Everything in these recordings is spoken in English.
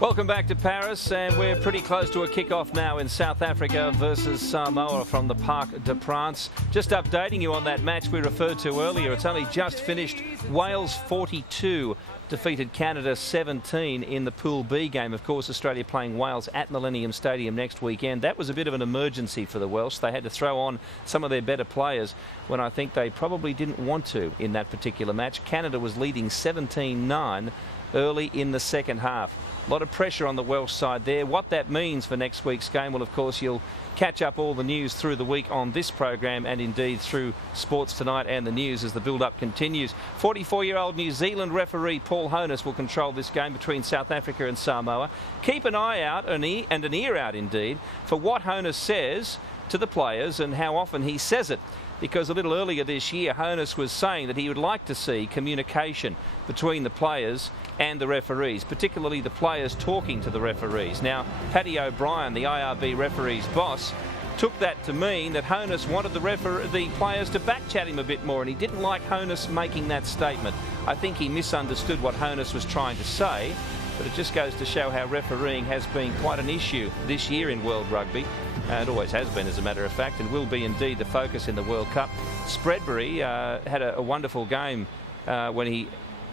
Welcome back to Paris, and we're pretty close to a kick-off now in South Africa versus Samoa from the Parc de France. Just updating you on that match we referred to earlier. It's only just finished. Wales 42 defeated Canada 17 in the Pool B game. Of course, Australia playing Wales at Millennium Stadium next weekend. That was a bit of an emergency for the Welsh. They had to throw on some of their better players when I think they probably didn't want to in that particular match. Canada was leading 17-9 early in the second half. A lot of pressure on the Welsh side there. What that means for next week's game, well, of course, you'll catch up all the news through the week on this program and indeed through Sports Tonight and the news as the build-up continues. 44-year-old New Zealand referee Paul Honiss will control this game between South Africa and Samoa. Keep an eye out, an ear out indeed, for what Honiss says to the players and how often he says it. Because a little earlier this year, Honiss was saying that he would like to see communication between the players and the referees, particularly the players talking to the referees. Now, Paddy O'Brien, the IRB referee's boss, took that to mean that Honiss wanted the players to back-chat him a bit more, and he didn't like Honiss making that statement. I think he misunderstood what Honiss was trying to say, but it just goes to show how refereeing has been quite an issue this year in World Rugby. It always has been, as a matter of fact, and will be indeed the focus in the World Cup. Spreadbury had a wonderful game when he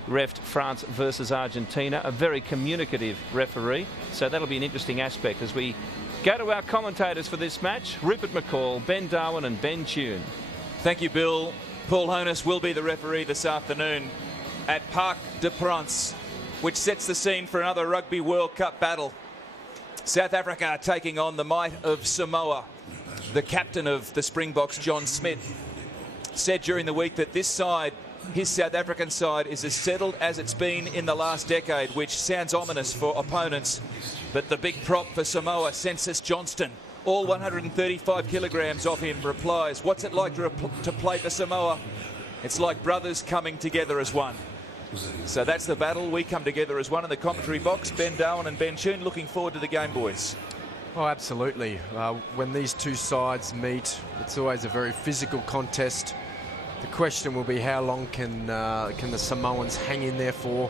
reffed France versus Argentina. A very communicative referee, so that'll be an interesting aspect as we go to our commentators for this match. Rupert McCall, Ben Darwin and Ben Tune. Thank you, Bill. Paul Honiss will be the referee this afternoon at Parc de France, which sets the scene for another Rugby World Cup battle. South Africa taking on the might of Samoa. The captain of the Springboks, John Smith, said during the week that this side, his South African side, is as settled as it's been in the last decade, which sounds ominous for opponents. But the big prop for Samoa, Census Johnston, all 135 kilograms off him, replies, "What's it like to play for Samoa? It's like brothers coming together as one." So that's the battle. We come together as one in the commentary box. Ben Darwin and Ben Tune, looking forward to the game, boys. Oh, absolutely. When these two sides meet, it's always a very physical contest. The question will be how long can the Samoans hang in there for.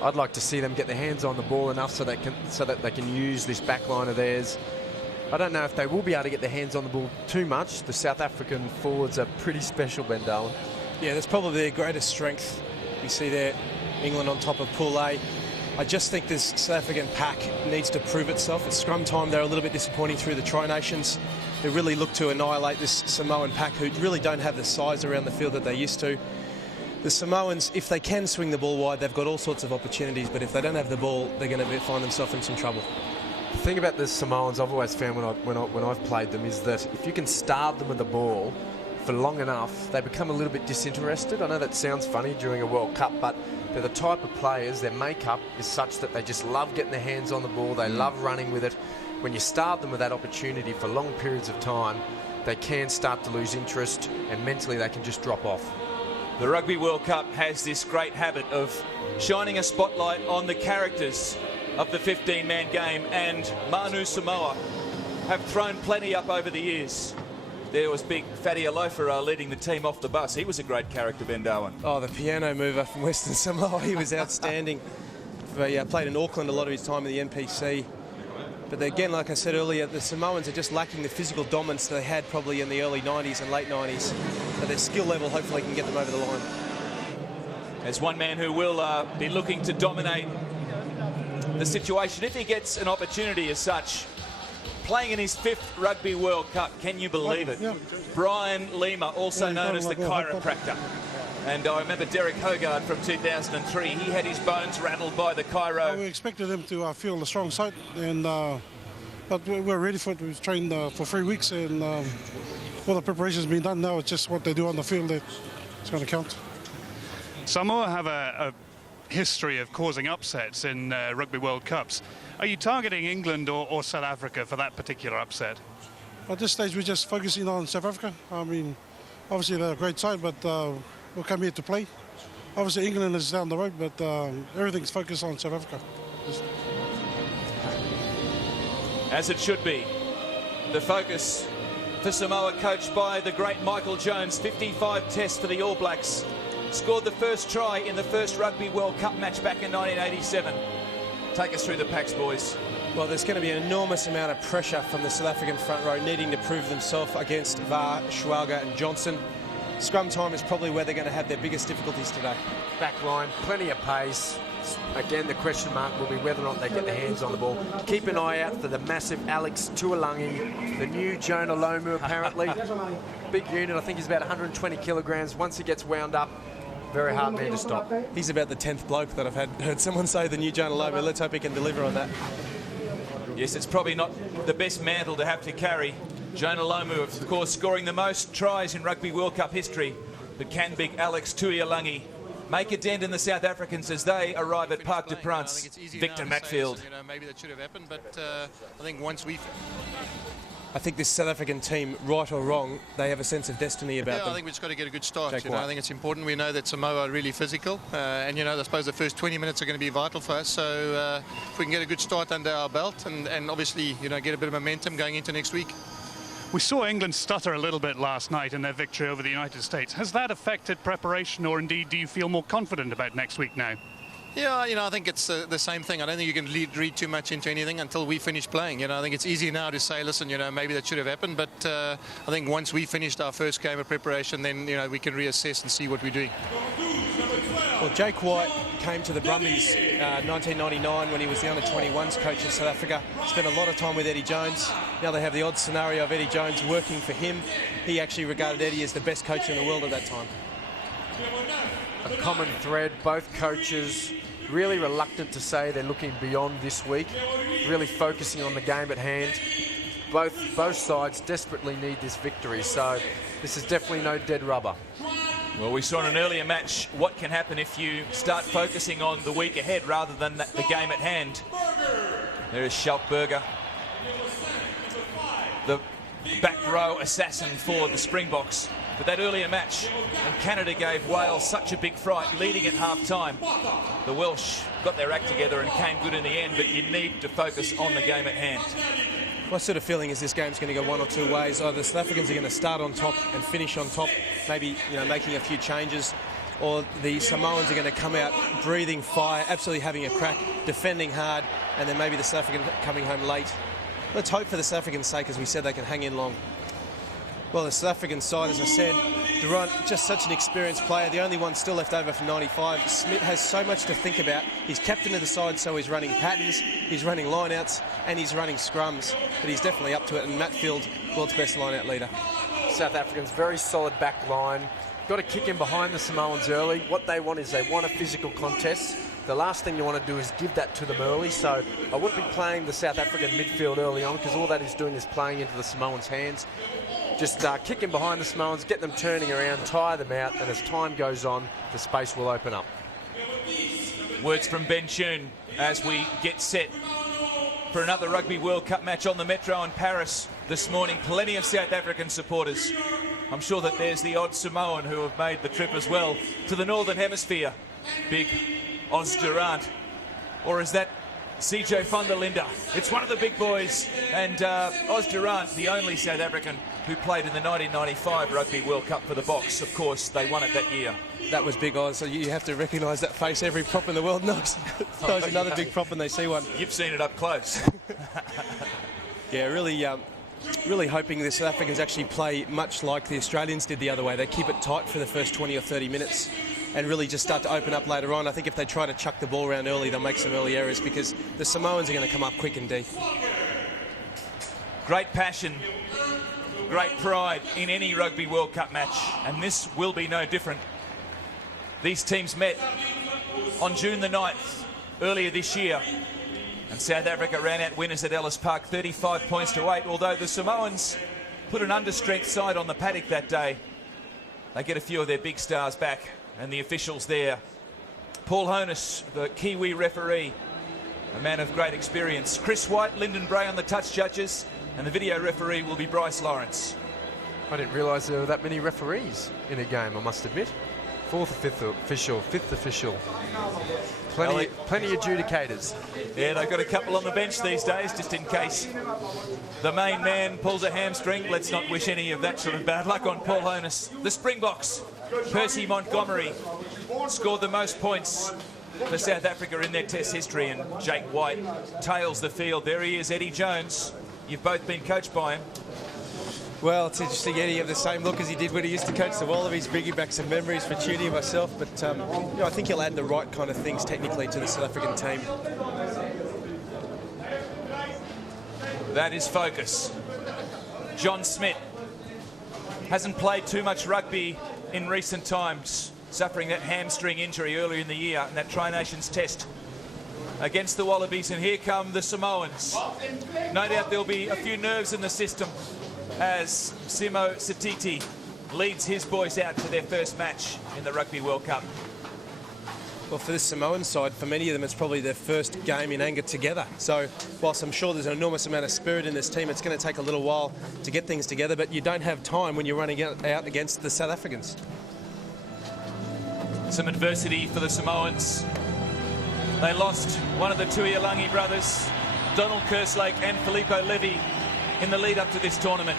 I'd like to see them get their hands on the ball enough so that they can use this back line of theirs. I don't know if they will be able to get their hands on the ball too much. The South African forwards are pretty special, Ben Darwin. Yeah, that's probably their greatest strength. You see there, England on top of Pool A. I just think this South African pack needs to prove itself. At scrum time, they're a little bit disappointing through the Tri-Nations. They really look to annihilate this Samoan pack, who really don't have the size around the field that they used to. The Samoans, if they can swing the ball wide, they've got all sorts of opportunities, but if they don't have the ball, they're going to find themselves in some trouble. The thing about the Samoans I've always found when I've played them is that if you can starve them with the ball for long enough, they become a little bit disinterested. I know that sounds funny during a World Cup, but they're the type of players, their makeup is such that they just love getting their hands on the ball, they love running with it. When you starve them with that opportunity for long periods of time, they can start to lose interest and mentally they can just drop off. The Rugby World Cup has this great habit of shining a spotlight on the characters of the 15-man game, and Manu Samoa have thrown plenty up over the years. There was big Fatty Alofa leading the team off the bus. He was a great character, Ben Darwin. Oh, the piano mover from Western Samoa. He was outstanding. He played in Auckland a lot of his time in the NPC. But again, like I said earlier, the Samoans are just lacking the physical dominance they had probably in the early 90s and late 90s. But their skill level hopefully can get them over the line. There's one man who will be looking to dominate the situation if he gets an opportunity as such. Playing in his 5th Rugby World Cup, can you believe it? Yeah. Brian Lima, also known as the chiropractor. And I remember Derek Hogard from 2003. He had his bones rattled by the chiro. We expected him to feel the strong side, and but we're ready for it. We've trained for 3 weeks, and all the preparation's been done. Now it's just what they do on the field that's going to count. Samoa have a history of causing upsets in Rugby World Cups. Are you targeting England or South Africa for that particular upset? At this stage, we're just focusing on South Africa. I mean, obviously they're a great side, but we'll come here to play. Obviously England is down the road, but everything's focused on South Africa. As it should be. The focus for Samoa, coached by the great Michael Jones. 55 tests for the All Blacks. Scored the first try in the first Rugby World Cup match back in 1987. Take us through the packs, boys. Well, there's going to be an enormous amount of pressure from the South African front row needing to prove themselves against VAR, Schwalger and Johnson. Scrum time is probably where they're going to have their biggest difficulties today. Back line, plenty of pace. Again, the question mark will be whether or not they get their hands on the ball. Keep an eye out for the massive Alex Tuolangi, the new Jonah Lomu apparently. Big unit, I think he's about 120 kilograms. Once he gets wound up, very hard man to stop. He's about the 10th bloke that I've heard someone say the new Jonah Lomu. Let's hope he can deliver on that. Yes, it's probably not the best mantle to have to carry. Jonah Lomu, of course, scoring the most tries in Rugby World Cup history. But can big Alex Tuolangi make a dent in the South Africans as they arrive at Parc de France? Victor Matfield. Maybe that should have happened, but I think once we... I think this South African team, right or wrong, they have a sense of destiny about them. I think we've just got to get a good start. Jake I think it's important. We know that Samoa are really physical, and I suppose the first 20 minutes are going to be vital for us. So if we can get a good start under our belt, and obviously get a bit of momentum going into next week. We saw England stutter a little bit last night in their victory over the United States. Has that affected preparation, or indeed do you feel more confident about next week now? Yeah, I think it's the same thing. I don't think you can read too much into anything until we finish playing. I think it's easy now to say, listen, maybe that should have happened. But I think once we finished our first game of preparation, then, we can reassess and see what we're doing. Well, Jake White came to the Brumbies 1999 when he was the under-21s coach of South Africa. Spent a lot of time with Eddie Jones. Now they have the odd scenario of Eddie Jones working for him. He actually regarded Eddie as the best coach in the world at that time. A common thread, both coaches really reluctant to say they're looking beyond this week, really focusing on the game at hand. Both sides desperately need this victory, so this is definitely no dead rubber. Well, we saw in an earlier match what can happen if you start focusing on the week ahead rather than the game at hand. There is Schalkberger, the back row assassin for the Springboks. But that earlier match, and Canada gave Wales such a big fright, leading at half-time. The Welsh got their act together and came good in the end, but you need to focus on the game at hand. My sort of feeling is this game's going to go one or two ways. Either the South Africans are going to start on top and finish on top, maybe making a few changes, or the Samoans are going to come out breathing fire, absolutely having a crack, defending hard, and then maybe the South African coming home late. Let's hope for the South Africans' sake, as we said, they can hang in long. Well, the South African side, as I said, Durant, just such an experienced player, the only one still left over from 95. Smith has so much to think about. He's captain of the side, so he's running patterns, he's running line-outs, and he's running scrums. But he's definitely up to it, and Matfield, world's best line-out leader. South Africans, very solid back line. Got to kick in behind the Samoans early. What they want is they want a physical contest. The last thing you want to do is give that to them early, so I wouldn't be playing the South African midfield early on, because all that is doing is playing into the Samoans' hands. Just kick in behind the Samoans, get them turning around, tire them out, and as time goes on, the space will open up. Words from Ben Chun as we get set for another Rugby World Cup match on the Metro in Paris this morning. Plenty of South African supporters. I'm sure that there's the odd Samoan who have made the trip as well to the Northern Hemisphere. Big Oz Durant. Or is that CJ van der Linde? It's one of the big boys, and Oz Durant, the only South African who played in the 1995 Rugby World Cup for the Box. Of course, they won it that year. That was big Oz, so you have to recognise that face. Every prop in the world knows another big prop when they see one. You've seen it up close. Yeah, really hoping the South Africans actually play much like the Australians did the other way. They keep it tight for the first 20 or 30 minutes and really just start to open up later on. I think if they try to chuck the ball around early, they'll make some early errors, because the Samoans are going to come up quick and deep. Great passion, great pride in any Rugby World Cup match, and this will be no different. These teams met on June the 9th earlier this year, and South Africa ran out winners at Ellis Park 35 points to 8, although the Samoans put an understrength side on the paddock that day. They get a few of their big stars back, and the officials there. Paul Honiss, the Kiwi referee, a man of great experience. Chris White, Lyndon Bray on the touch judges, and the video referee will be Bryce Lawrence. I didn't realise there were that many referees in a game, I must admit. Fourth or fifth official, fifth official. Plenty adjudicators. Yeah, they've got a couple on the bench these days, just in case the main man pulls a hamstring. Let's not wish any of that sort of bad luck on Paul Honiss. The Springboks, Percy Montgomery, scored the most points for South Africa in their Test history, and Jake White tails the field. There he is, Eddie Jones. You've both been coached by him. Well, it's interesting, Eddie, have the same look as he did when he used to coach the Wallabies, bringing back some memories for Tudy and myself. But you know, I think he'll add the right kind of things technically to the South African team. That is focus. John Smith hasn't played too much rugby in recent times, suffering that hamstring injury earlier in the year in that Tri-Nations Test against the Wallabies. And here come the Samoans. No doubt there'll be a few nerves in the system as Simo Satiti leads his boys out to their first match in the Rugby World Cup. Well, for the Samoan side, for many of them, it's probably their first game in anger together. So, whilst I'm sure there's an enormous amount of spirit in this team, it's going to take a little while to get things together, but you don't have time when you're running out against the South Africans. Some adversity for the Samoans. They lost one of the Tuialangi brothers, Donald Kerslake and Filippo Levy, in the lead up to this tournament.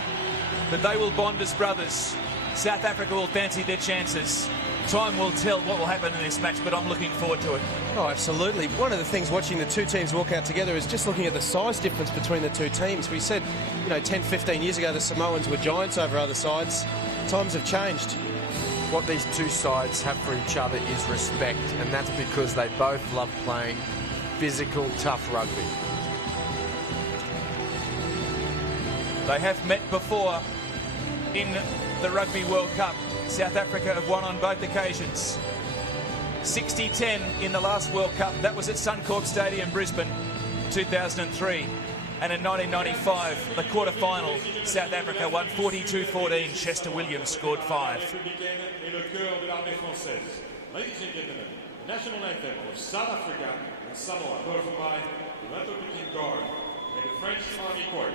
But they will bond as brothers. South Africa will fancy their chances. Time will tell what will happen in this match, but I'm looking forward to it. Oh, absolutely. One of the things watching the two teams walk out together is just looking at the size difference between the two teams. We said, 10, 15 years ago, the Samoans were giants over other sides. Times have changed. What these two sides have for each other is respect, and that's because they both love playing physical, tough rugby. They have met before in the Rugby World Cup. South Africa have won on both occasions. 60-10 in the last World Cup. That was at Suncorp Stadium, Brisbane, 2003. And in 1995, the quarter-final, South Africa won 42-14. Chester Williams scored 5. Ladies and gentlemen, the national anthem of South Africa and Samoa, performed by the Republican Guard and the French Army Corps.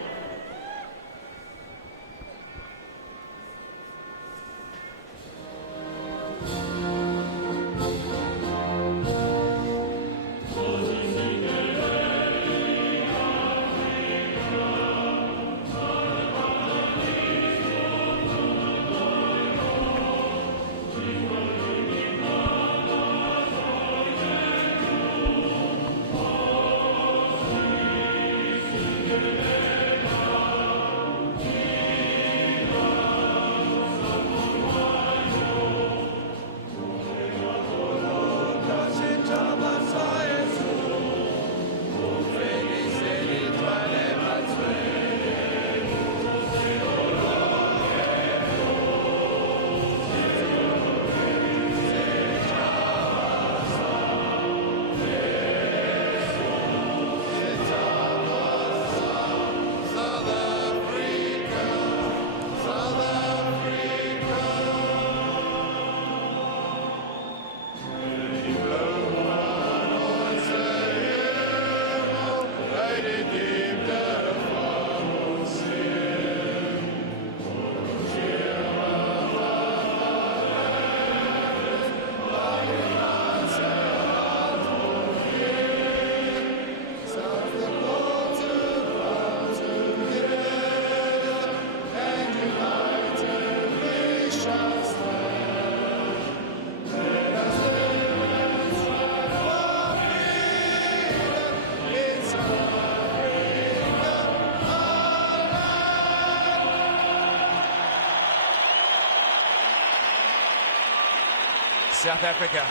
South Africa,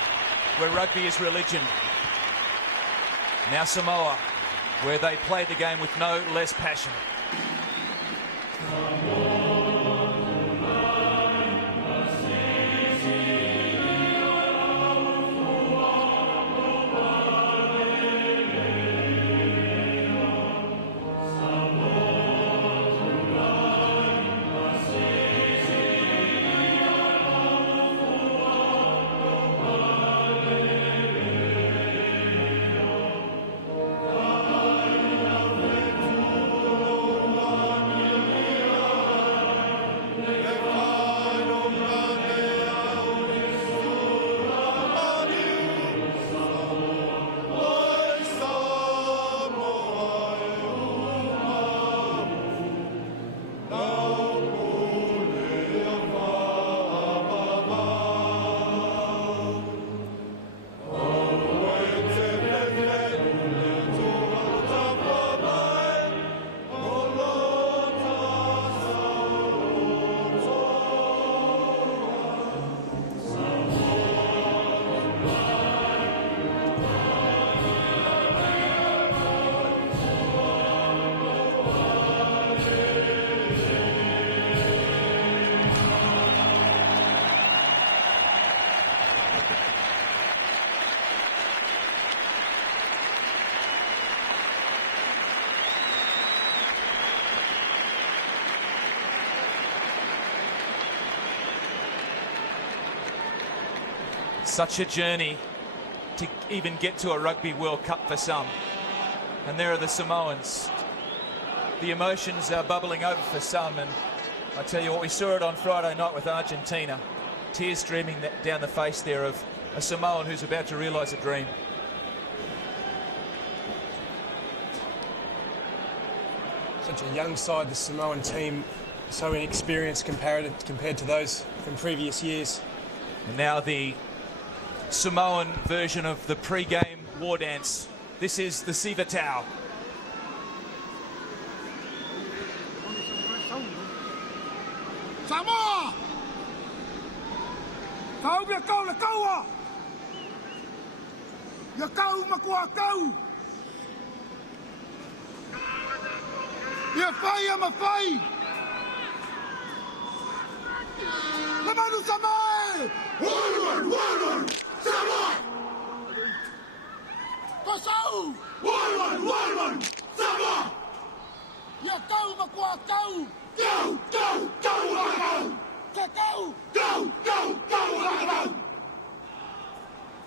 where rugby is religion. Now Samoa, where they play the game with no less passion. Such a journey to even get to a Rugby World Cup for some. And there are the Samoans. The emotions are bubbling over for some, and I tell you what, we saw it on Friday night with Argentina. Tears streaming down the face there of a Samoan who's about to realise a dream. Such a young side, the Samoan team, so inexperienced compared to those from previous years. And now the Samoan version of the pre-game war dance. This is the Siva Tau. Samoa! Kau bia kau la kaua! Ya kau makua kau! Ya fai ama fai! La manu Samoa! One, Samoa! Kosau! One, Samoa! Ya kau makua kau! Go! Go!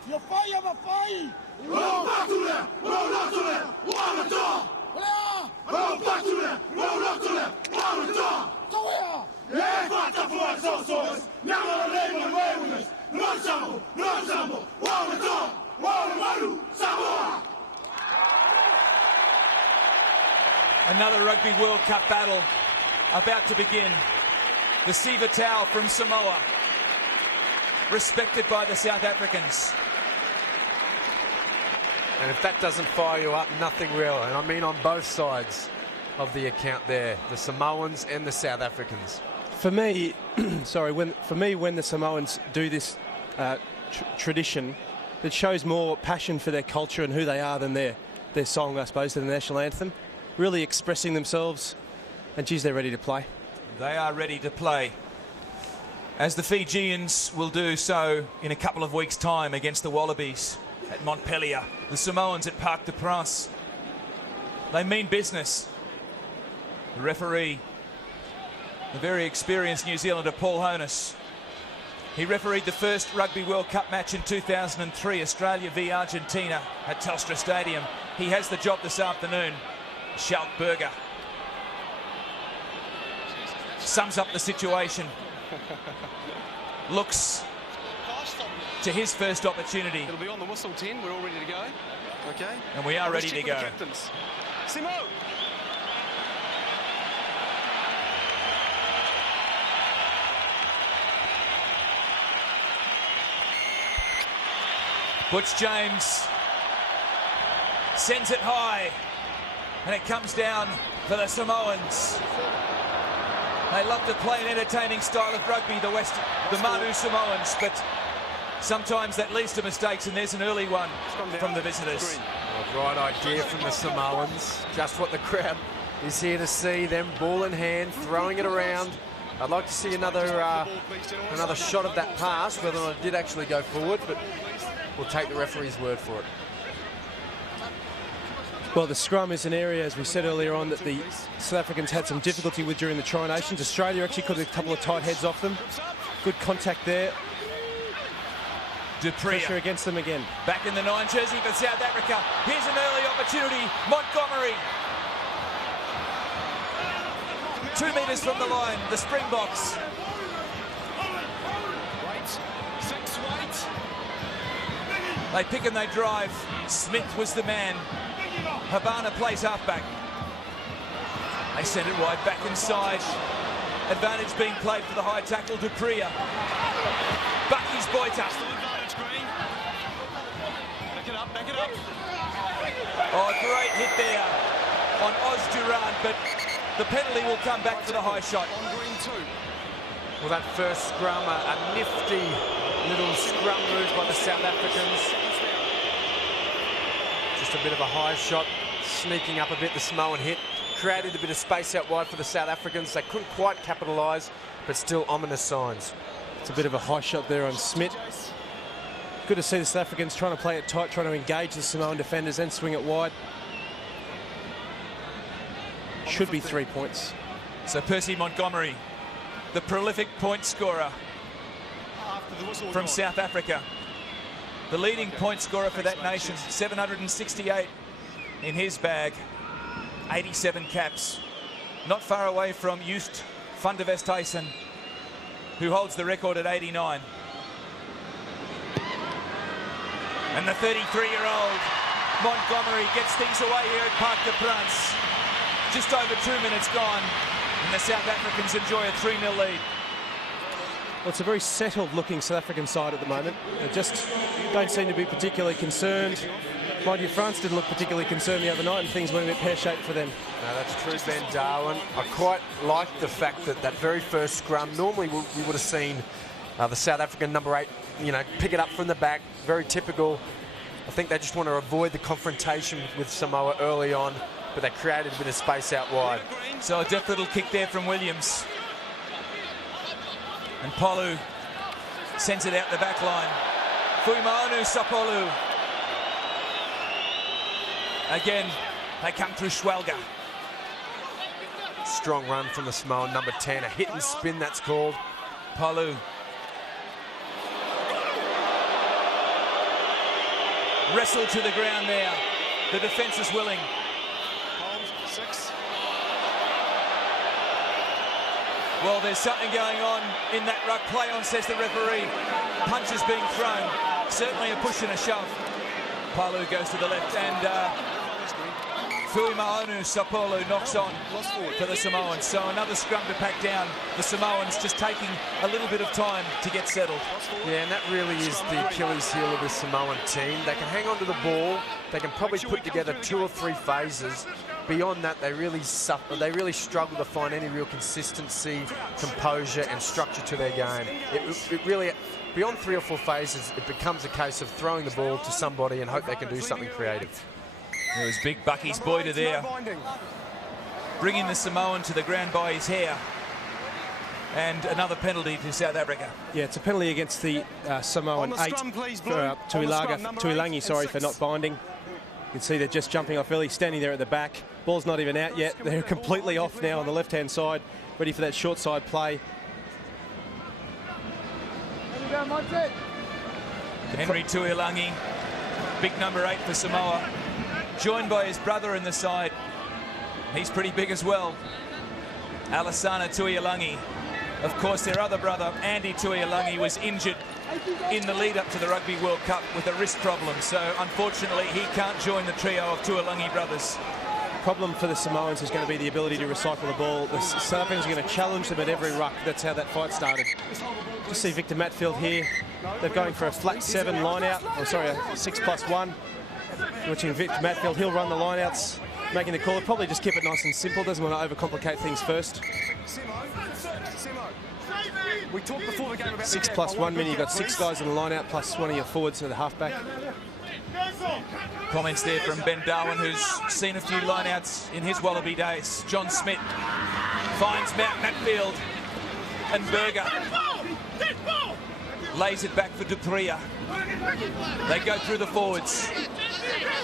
You fire, my fire! Roll back to there! Roll up to there! One at all! Roll back to there! Roll up to there! One at all! Go here! Yeah, but the four sources! Never label away with us! No Sambo! One at all! One Samoa! Another Rugby World Cup battle about to begin. The Siva Tau from Samoa, respected by the South Africans. And if that doesn't fire you up, nothing will. And I mean on both sides of the account there, the Samoans and the South Africans. For me, when the Samoans do this tradition, it shows more passion for their culture and who they are than their song, I suppose, than the national anthem. Really expressing themselves, and geez, they're ready to play. They are ready to play, as the Fijians will do so in a couple of weeks' time against the Wallabies at Montpellier. The Samoans at Parc de France. They mean business. The referee, the very experienced New Zealander Paul Honiss. He refereed the first Rugby World Cup match in 2003, Australia v Argentina at Telstra Stadium. He has the job this afternoon. Schalkberger sums up the situation. Looks to his first opportunity. It'll be on the whistle 10. We're all ready to go. Okay. And we are ready to go. Simo! Butch James sends it high, and it comes down for the Samoans. They love to play an entertaining style of rugby, the Manu Samoans, but sometimes that leads to mistakes, and there's an early one from the visitors. Well, right idea from the Samoans. Just what the crowd is here to see. Them ball in hand, throwing it around. I'd like to see another shot of that pass, whether or not it did actually go forward, but we'll take the referee's word for it. Well, the scrum is an area, as we said earlier on, that the South Africans had some difficulty with during the Tri Nations. Australia actually got a couple of tight heads off them. Good contact there. Pressure against them again. Back in the 9 jersey for South Africa. Here's an early opportunity. Montgomery. 2 metres from the line, the Springboks. They pick and they drive. Smith was the man. Habana plays halfback. They send it wide back inside. Advantage being played for the high tackle, Dupria. Bucky's Boita. Back it up. Oh, great hit there on Oz Durant, but the penalty will come back for the high shot. On green 2. Well, that first scrum, a nifty little scrum move by the South Africans. Just a bit of a high shot, sneaking up a bit. The Samoan hit created a bit of space out wide for the South Africans. They couldn't quite capitalise, but still ominous signs. It's a bit of a high shot there on Smith. Good to see the South Africans trying to play it tight, trying to engage the Samoan defenders and swing it wide. Should be 3 points. So Percy Montgomery, the prolific point scorer from South Africa. The leading point scorer for that nation, 768 in his bag, 87 caps. Not far away from Joost van der Westhuizen, who holds the record at 89. And the 33-year-old Montgomery gets things away here at Parc de France. Just over 2 minutes gone, and the South Africans enjoy a 3-0 lead. Well, it's a very settled-looking South African side at the moment. They just don't seem to be particularly concerned. Mind you, France didn't look particularly concerned the other night, and things went a bit pear-shaped for them. No, that's true, Ben Darwin. I quite like the fact that that very first scrum, normally we would have seen the South African number 8, pick it up from the back. Very typical. I think they just want to avoid the confrontation with Samoa early on, but they created a bit of space out wide. So a deft little kick there from Williams. And Polu sends it out the back line. Fuimaonu Sapolu. Again, they come through Schwelger. Strong run from the Samoan number 10. A hit and spin, that's called. Polu. Wrestled to the ground there. The defence is willing. Well, there's something going on in that ruck. Play on, says the referee. Punches being thrown. Certainly a push and a shove. Palu goes to the left, and Fuimaonu Sapolu knocks on for the Samoans. So another scrum to pack down. The Samoans just taking a little bit of time to get settled. Yeah, and that really is the Achilles heel of the Samoan team. They can hang on to the ball. They can probably put together 2 or 3 phases. Beyond that, they really suffer. They really struggle to find any real consistency, composure, and structure to their game. It really, beyond 3 or 4 phases, it becomes a case of throwing the ball to somebody and hope they can do something creative. There was big Bucky's Boyder there, bringing the Samoan to the ground by his hair. And another penalty to South Africa. Yeah, it's a penalty against the Samoan 8 for Tuilangi, sorry, for not binding. You can see they're just jumping off early, standing there at the back. Ball's not even out yet. They're completely off now on the left-hand side, ready for that short side play. Henry Tuilangi, big number 8 for Samoa, joined by his brother in the side. He's pretty big as well. Alassana Tuilangi. Of course, their other brother, Andy Tuilangi, was injured in the lead up to the Rugby World Cup with a wrist problem. So, unfortunately, he can't join the trio of Tuilangi brothers. Problem for the Samoans is going to be the ability to recycle the ball. The South Africans are going to challenge them at every ruck. That's how that fight started. Just see Victor Matfield here. They're going for a flat 7 line out. I'm sorry, a 6+1. Watching Victor Matfield, he'll run the line outs, making the call. Probably just keep it nice and simple. Doesn't want to overcomplicate things first. 6+1 meaning you've got 6 guys in the line out plus one of your forwards to the halfback. Comments there from Ben Darwin, who's seen a few line-outs in his Wallaby days. John Smith finds Matfield, and Berger lays it back for Dupria. They go through the forwards.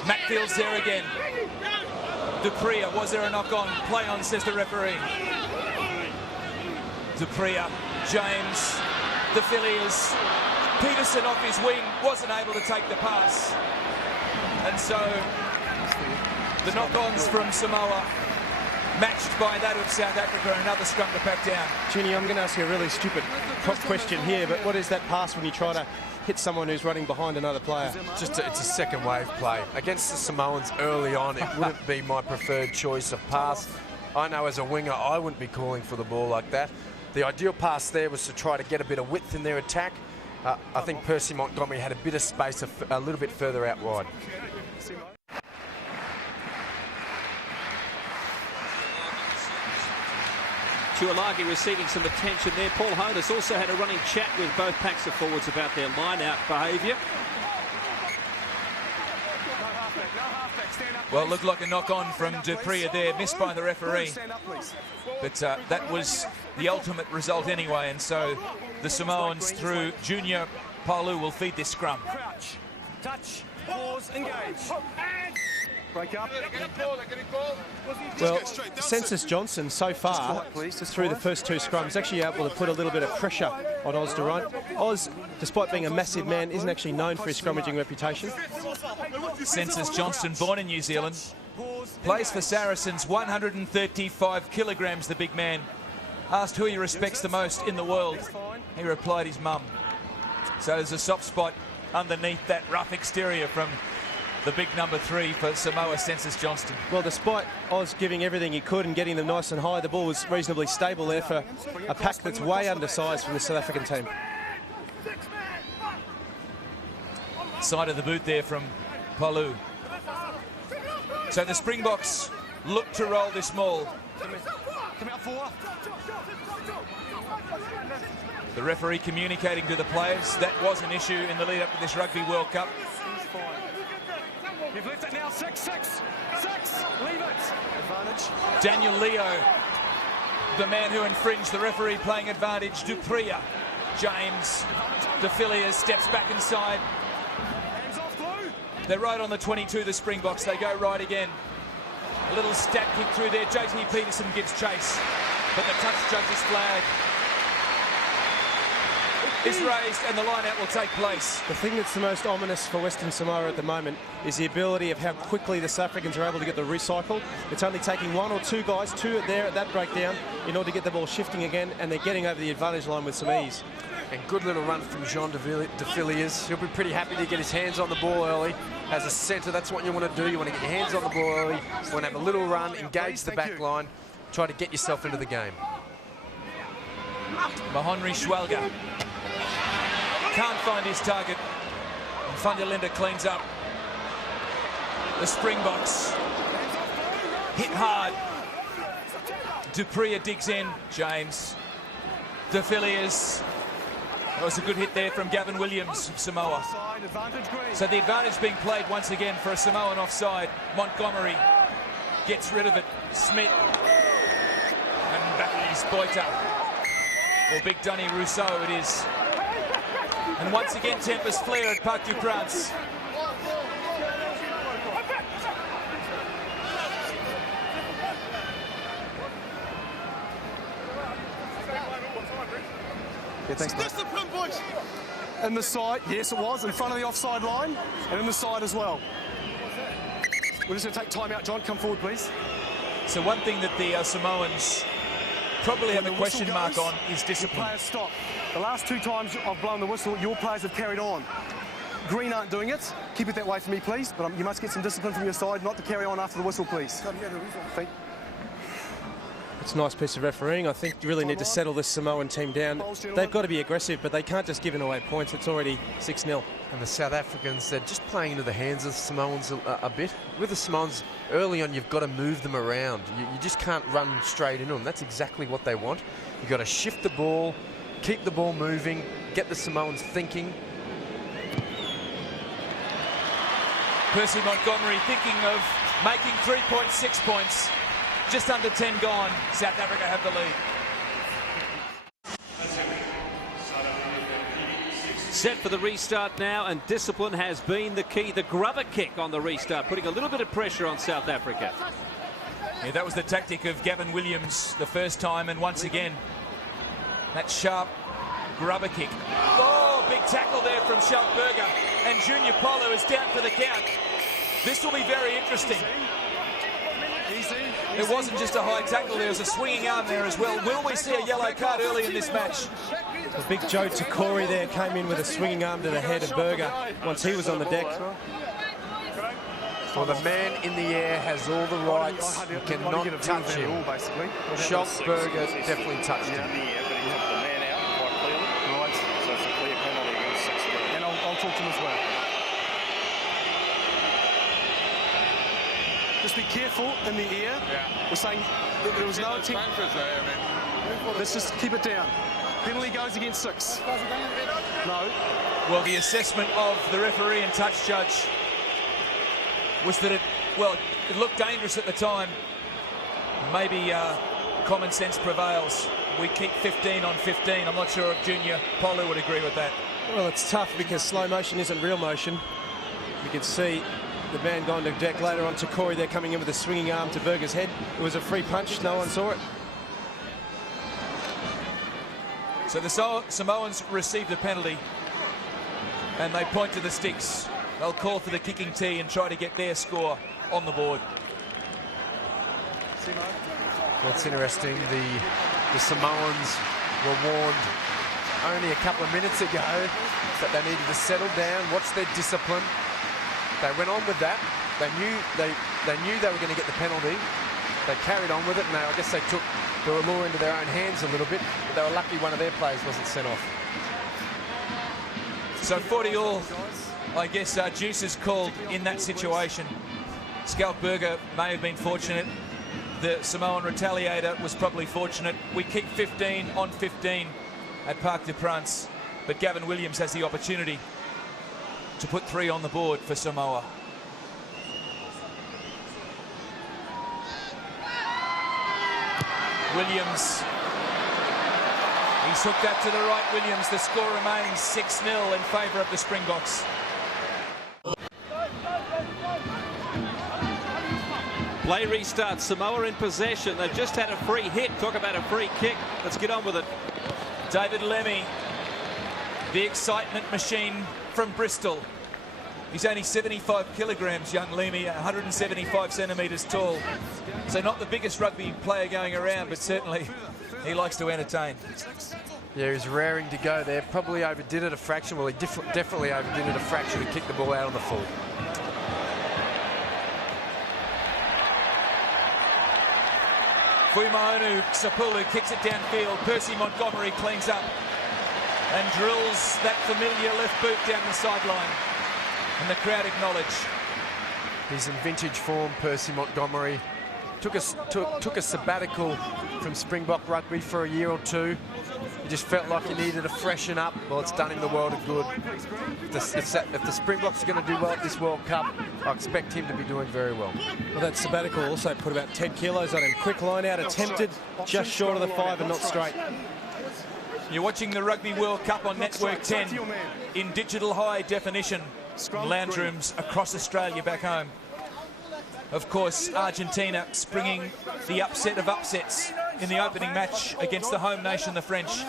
Matfield's there again. Dupria, was there a knock-on? Play on, says the referee. Dupria, James, De Villiers, Peterson off his wing, wasn't able to take the pass. And so the knock-ons from Samoa matched by that of South Africa, and another scrum to pack down. Ginny, I'm going to ask you a really stupid question here, but what is that pass when you try to hit someone who's running behind another player? It's a second wave play. Against the Samoans early on, it wouldn't be my preferred choice of pass. I know as a winger, I wouldn't be calling for the ball like that. The ideal pass there was to try to get a bit of width in their attack. I think Percy Montgomery had a bit of space a little bit further out wide. Tuilagi receiving some attention there. Paul Honiss also had a running chat with both packs of forwards about their line-out behaviour. Well, it looked like a knock-on from Dupria there, missed by the referee. But that was the ultimate result anyway, and so the Samoans, through junior Paulu will feed this scrum. Crouch, touch, pause, engage. Break up. Well, Census Johnson so far through the first two scrums actually able to put a little bit of pressure on Oz Durant. Oz, despite being a massive man, isn't actually known for his scrummaging reputation. Census Johnson, born in New Zealand, plays for Saracens, 135 kilograms, the big man. Asked who he respects the most in the world, he replied his mum. So there's a soft spot underneath that rough exterior from the big number 3 for Samoa, Census Johnston. Well, despite Oz giving everything he could and getting them nice and high, the ball was reasonably stable there for a pack that's way undersized from the South African team. Side of the boot there from Paulu. So the Springboks look to roll this maul. Come out four. The referee communicating to the players that was an issue in the lead up to this Rugby World Cup. You've left it now. 6-6. 6. Leave it. Advantage. Daniel Leo, the man who infringed, the referee playing advantage. Dupria, James, De Villiers steps back inside. Hands off, Blue. They're right on the 22, the Springboks. They go right again. A little stat kick through there. JT Peterson gives chase, but the touch judge's flag is raised and the line-out will take place. The thing that's the most ominous for Western Samoa at the moment is the ability of how quickly the South Africans are able to get the recycle. It's only taking one or two guys, two there at that breakdown, in order to get the ball shifting again, and they're getting over the advantage line with some ease. And good little run from Jean De Villiers. He'll be pretty happy to get his hands on the ball early. As a centre, that's what you want to do. You want to get your hands on the ball early. You want to have a little run, engage the back line, try to get yourself into the game. Mahonri Schwelger can't find his target. Fundalinda cleans up. The Springboks hit hard. Dupria digs in. James. De Villiers. That was a good hit there from Gavin Williams, Samoa. So the advantage being played once again for a Samoan offside. Montgomery gets rid of it. Smith. And back is Boita. Or Big Donny Rousseau it is. And once again, tempers flare at Parc du Prince. Yeah, thanks, discipline, boys. In the side, yes, it was in front of the offside line, and in the side as well. We're just going to take time out, John. Come forward, please. So one thing that the Samoans probably have a question mark on is discipline. Players stop. The last two times I've blown the whistle, your players have carried on. Green aren't doing it. Keep it that way for me, please. But you must get some discipline from your side, not to carry on after the whistle, please. It's a nice piece of refereeing. I think you really need to settle this Samoan team down. They've got to be aggressive, but they can't just give away points. It's already 6-0. And the South Africans, they're just playing into the hands of the Samoans a bit. With the Samoans, early on, you've got to move them around. You just can't run straight into them. That's exactly what they want. You've got to shift the ball, keep the ball moving, get the Samoans thinking. Percy Montgomery thinking of making 3.6 points. Just under 10 gone. South Africa have the lead. Set for the restart now, and discipline has been the key. The grubber kick on the restart, putting a little bit of pressure on South Africa. Yeah, that was the tactic of Gavin Williams the first time, and once again, that sharp grubber kick. Oh, big tackle there from Schalkberger, and Junior Polo is down for the count. This will be very interesting. It wasn't just a high tackle, there was a swinging arm there as well. Will we see a yellow card early in this match? The big Joe Takori there came in with a swinging arm to the head of Berger once he was on the deck. Well, the man in the air has all the rights. You cannot touch him. Schalkberger definitely touched him. And I'll talk to him as well. Just be careful in the air. We're saying that there was no attempt. Let's just keep it down. Penalty goes against 6. No. Well, the assessment of the referee and touch judge was that it looked dangerous at the time. Maybe common sense prevails. We keep 15 on 15. I'm not sure if Junior Polu would agree with that. Well, it's tough because slow motion isn't real motion. You can see the man gone to deck later on to Corey. They're coming in with a swinging arm to Berger's head. It was a free punch. No one saw it. So the Samoans received a penalty and they point to the sticks. They'll call for the kicking tee and try to get their score on the board. That's interesting. The Samoans were warned only a couple of minutes ago that they needed to settle down, watch their discipline. They went on with that. They knew they were going to get the penalty. They carried on with it, and I guess they took the law into their own hands a little bit, but they were lucky one of their players wasn't sent off. So 40 all, I guess Juice is called in that situation. Scout Berger may have been fortunate. The Samoan retaliator was probably fortunate. We kicked 15 on 15 at Parc des Princes, but Gavin Williams has the opportunity to put 3 on the board for Samoa. Williams, he's hooked that to the right. Williams, the score remains 6-0 in favour of the Springboks. Play restarts. Samoa in possession. They've just had a free hit. Talk about a free kick. Let's get on with it. David Lemmy, the excitement machine from Bristol. He's only 75 kilograms, young Lemmy, 175 centimetres tall. So not the biggest rugby player going around, but certainly he likes to entertain. Yeah, he's raring to go there. Probably overdid it a fraction. Well, he definitely overdid it a fraction to kick the ball out on the full. Fuimaonu Sapulu kicks it downfield. Percy Montgomery cleans up and drills that familiar left boot down the sideline. And the crowd acknowledge. He's in vintage form, Percy Montgomery. Took a sabbatical from Springbok rugby for a year or two. He just felt like he needed to freshen up. Well, it's done him the world of good. If the Springboks are going to do well at this World Cup, I expect him to be doing very well. Well, that sabbatical also put about 10 kilos on him. Quick line out, attempted, just short of the 5 and not straight. You're watching the Rugby World Cup on Network 10 in digital high definition. Lounge rooms across Australia back home. Of course, Argentina springing the upset of upsets in the opening match against the home nation, the French.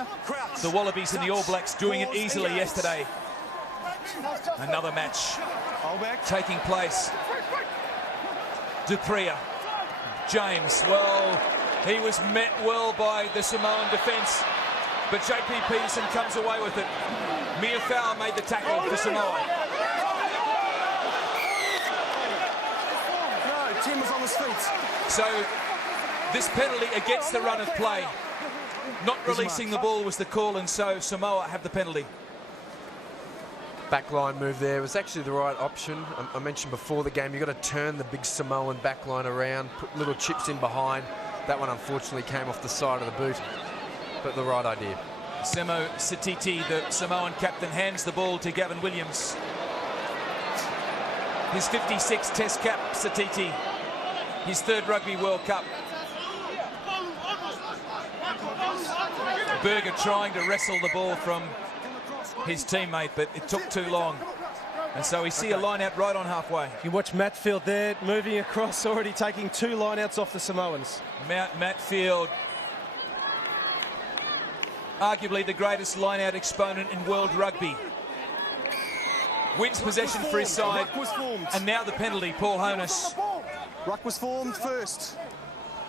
The Wallabies and the All Blacks doing it easily yesterday. Another match taking place. Dupria. James, well, he was met well by the Samoan defence, but JP Peterson comes away with it. Miafau made the tackle for Samoa. Tim was on his feet. So this penalty against the run of play. Not releasing the ball was the call, and so Samoa have the penalty. Backline move there was actually the right option. I mentioned before the game, you've got to turn the big Samoan backline around, put little chips in behind. That one unfortunately came off the side of the boot, but the right idea. Semo Satiti, the Samoan captain, hands the ball to Gavin Williams. His 56th Test cap, Satiti. His 3rd Rugby World Cup. Berger trying to wrestle the ball from his teammate, but it took too long. And so we see a line out right on halfway. You watch Matfield there, moving across, already taking 2 line outs off the Samoans. Matfield, arguably the greatest line out exponent in world rugby. Wins possession for his side, and now the penalty, Paul Honiss. Ruck was formed first.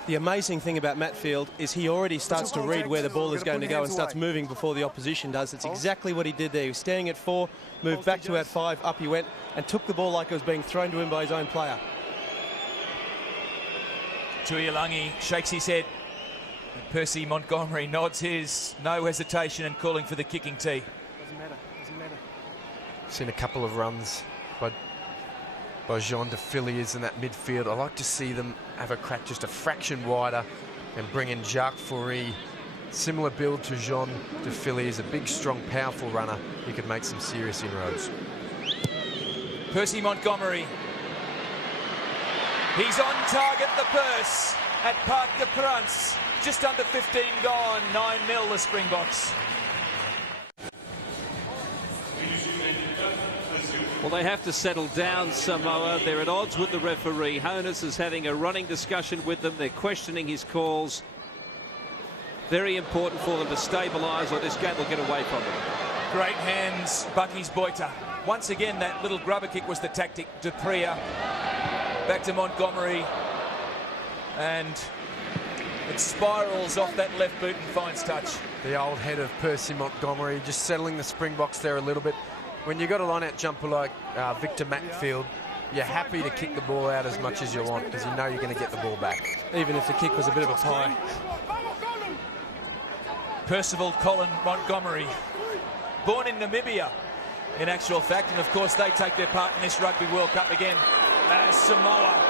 The amazing thing about Matfield is he already starts to read where the ball is going to go and starts moving before the opposition does. It's exactly what he did there. He was standing at 4, moved back to at 5, up he went, and took the ball like it was being thrown to him by his own player. Tuialangi shakes his head. And Percy Montgomery nods his, no hesitation, and calling for the kicking tee. Doesn't matter. Seen a couple of runs by Jean de Villiers in that midfield. I like to see them have a crack just a fraction wider and bring in Jacques Fourie. Similar build to Jean de Villiers, a big, strong, powerful runner. He could make some serious inroads. Percy Montgomery. He's on target, the purse at Parc des Princes. Just under 15 gone, 9-0 the Springboks. Well, they have to settle down, Samoa. They're at odds with the referee. Honiss is having a running discussion with them. They're questioning his calls. Very important for them to stabilise, or this game will get away from them. Great hands, Bucky's Boita. Once again, that little grubber kick was the tactic. Dupria back to Montgomery, and it spirals off that left boot and finds touch. The old head of Percy Montgomery just settling the Springboks there a little bit. When you've got a line-out jumper like Victor Matfield, you're happy to kick the ball out as much as you want because you know you're going to get the ball back. Even if the kick was a bit of a pie. Percival Colin Montgomery, born in Namibia, in actual fact, and of course they take their part in this Rugby World Cup again as Samoa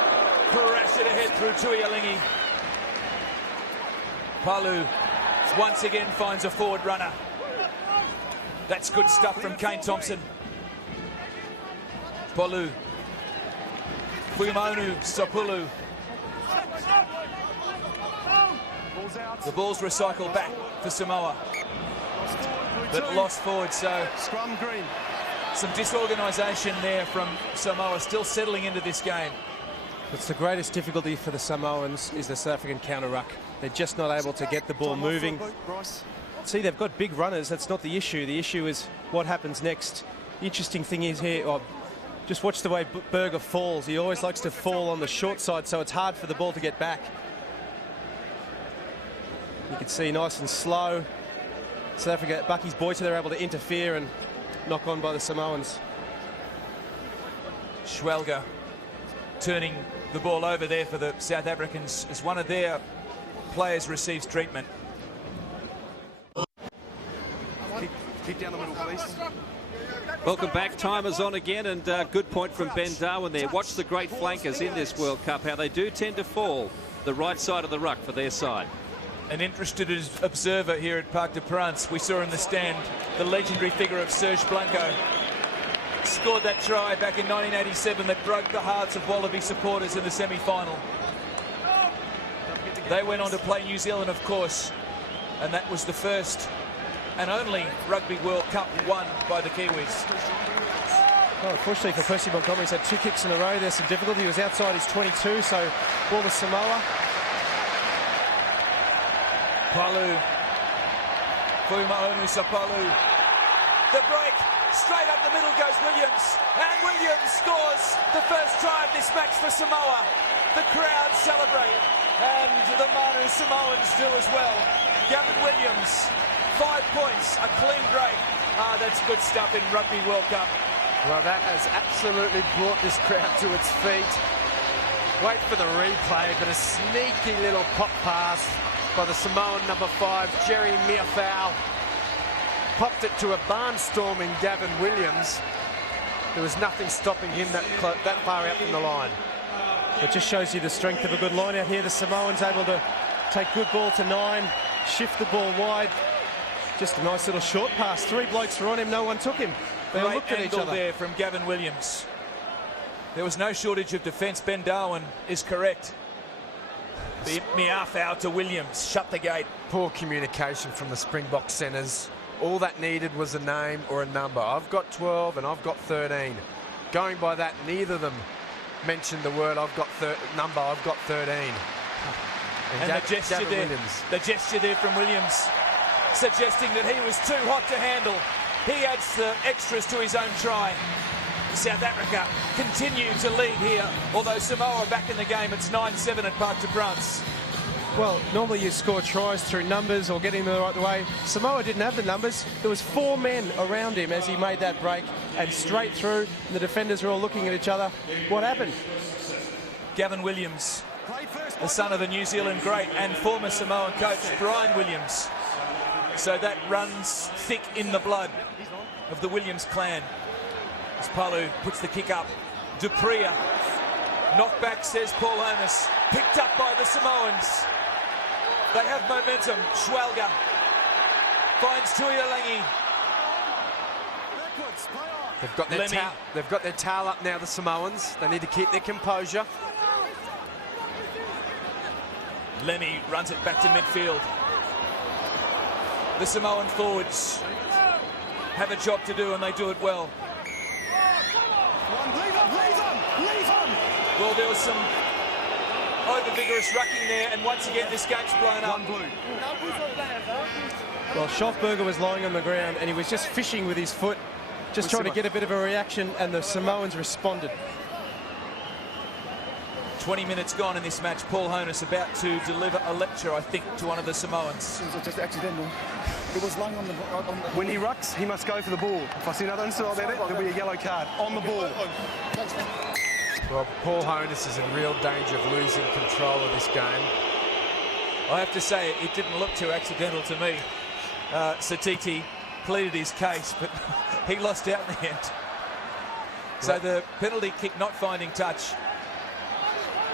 crash it ahead through Tuialingi. Palu once again finds a forward runner. That's good stuff from Kane Thompson. Palu. Fuimonu Sapulu. The ball's recycled back for Samoa. But lost forward, so Scrum green. some disorganisation there from Samoa, still settling into this game. It's the greatest difficulty for the Samoans is the South African counter-ruck. They're just not able to get the ball moving. See, they've got big runners. That's not the issue. The issue is what happens next. The interesting thing is here, just watch the way Berger falls. He always likes to fall on the short side, so it's hard for the ball to get back. You can see nice and slow. South Africa, Bucky's Boita, they're able to interfere and knock on by the Samoans. Schwelger turning the ball over there for the South Africans as one of their players receives treatment. Kick down the middle, please. Welcome back. Timers on again, and good point from Ben Darwin there. Watch the great flankers in this World Cup, how they do tend to fall the right side of the ruck for their side. An interested observer here at Parc de France. We saw in the stand the legendary figure of Serge Blanco. Scored that try back in 1987 that broke the hearts of Wallaby supporters in the semi-final. They went on to play New Zealand, of course, and that was the first and only Rugby World Cup won by the Kiwis. Well, unfortunately for Percy Montgomery, he's had 2 kicks in a row. There's some difficulty. He was outside his 22, so ball to Samoa. Palu. Fuimonu Sapalu. The break. Straight up the middle goes Williams. And Williams scores the first try of this match for Samoa. The crowd celebrate. And the Manu Samoans do as well. Gavin Williams. 5 points, a clean break. That's good stuff in Rugby World Cup. Well, that has absolutely brought this crowd to its feet. Wait for the replay, but a sneaky little pop pass by the Samoan number 5, Jerry Meafau. Popped it to a barnstorming Gavin Williams. There was nothing stopping him that far out from the line. It just shows you the strength of a good line out here. The Samoans able to take good ball to 9, shift the ball wide. Just a nice little short pass. 3 blokes were on him, no one took him. They all looked at each other. There from Gavin Williams. There was no shortage of defence. Ben Darwin is correct. Meafau to Williams. Shut the gate. Poor communication from the Springbok centres. All that needed was a name or a number. I've got 12 and I've got 13. Going by that, neither of them mentioned the word I've got number, I've got 13. And the gesture there from Williams, suggesting that he was too hot to handle. He adds the extras to his own try. South Africa continue to lead here, although Samoa back in the game. It's 9-7 at Parc de France. Well, normally you score tries through numbers or getting them the right way. Samoa didn't have the numbers. There was 4 men around him as he made that break and straight through. And the defenders were all looking at each other. What happened? Gavin Williams, the son of the New Zealand great and former Samoan coach Brian Williams. So that runs thick in the blood of the Williams clan. As Palu puts the kick up. Dupria. Knocked back, says Paul Honiss. Picked up by the Samoans. They have momentum. Schwelger finds Tuialingi. They've got their tail up now, the Samoans. They need to keep their composure. Lemmy runs it back to midfield. The Samoan forwards have a job to do and they do it well. Well, there was some over-vigorous rucking there, and once again, this game's blown up. Well, Schaffberger was lying on the ground, and he was just fishing with his foot, just trying to get a bit of a reaction, and the Samoans responded. 20 minutes gone in this match. Paul Honiss about to deliver a lecture, I think, to one of the Samoans. It was just accidental. It was lying on the... When he rucks, he must go for the ball. If I see another incident like that, there'll be a yellow card on the ball. Well, Paul Honiss is in real danger of losing control of this game. I have to say, it didn't look too accidental to me. Satiti pleaded his case, but he lost out in the end. So the penalty kick not finding touch.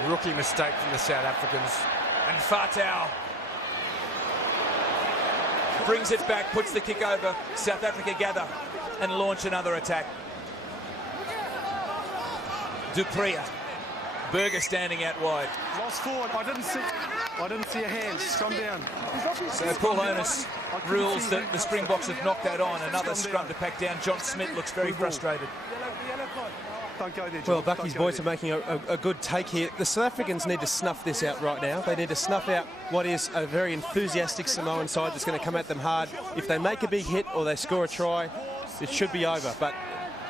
Rookie mistake from the South Africans. And Fatau brings it back, puts the kick over. South Africa gather and launch another attack. Dupree. Berger standing out wide. Lost forward. I didn't see a hand. Scrum down. So Paul Honiss rules that the Springboks have knocked that on. Another scrum to pack down. John Smith looks very frustrated. Don't go there, John. Well, Bucky's boys are making a good take here. The South Africans need to snuff this out right now. They need to snuff out what is a very enthusiastic Samoan side that's going to come at them hard. If they make a big hit or they score a try, it should be over. But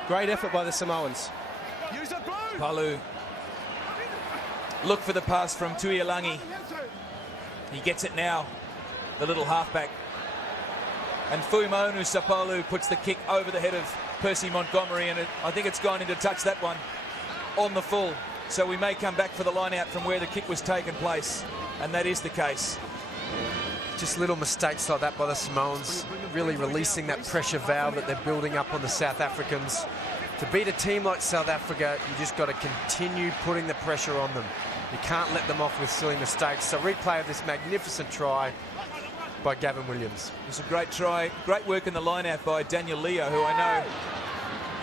great effort by the Samoans. Palu. Look for the pass from Tuialangi. He gets it now, the little halfback. And Fuimonu Sapolu puts the kick over the head of Percy Montgomery, and I think it's gone into touch, that one, on the full. So we may come back for the line out from where the kick was taken place, and that is the case. Just little mistakes like that by the Samoans, really releasing that pressure valve that they're building up on the South Africans. To beat a team like South Africa, you just got to continue putting the pressure on them. You can't let them off with silly mistakes. So replay of this magnificent try by Gavin Williams. It was a great try, great work in the line-out by Daniel Leo, who I know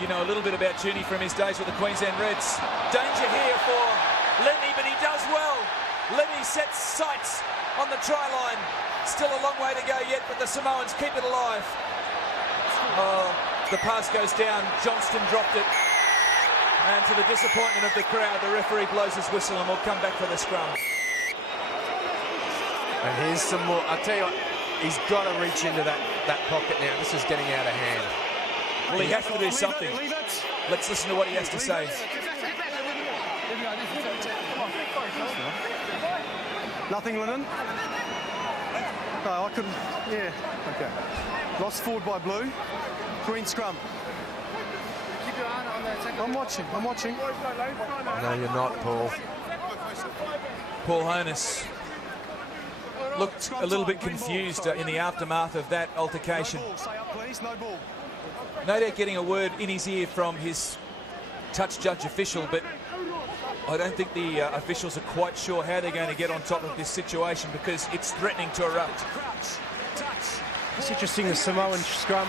you know a little bit about Junie from his days with the Queensland Reds. Danger here for Lenny, but he does well. Lenny sets sights on the try line. Still a long way to go yet, but the Samoans keep it alive. Oh, the pass goes down. Johnston dropped it. And to the disappointment of the crowd, the referee blows his whistle and we'll come back for the scrum. And here's some more. I'll tell you what, he's got to reach into that pocket now. This is getting out of hand. Well, he has to do something. Let's listen to what he has to say. Nothing, Lennon? No, I couldn't. Yeah, okay. Lost forward by Blue. Green scrum. I'm watching. No, you're not, Paul. Paul Honiss looked a little bit confused in the aftermath of that altercation. No doubt getting a word in his ear from his touch judge official, but I don't think the officials are quite sure how they're going to get on top of this situation because it's threatening to erupt. It's interesting, the Samoan scrum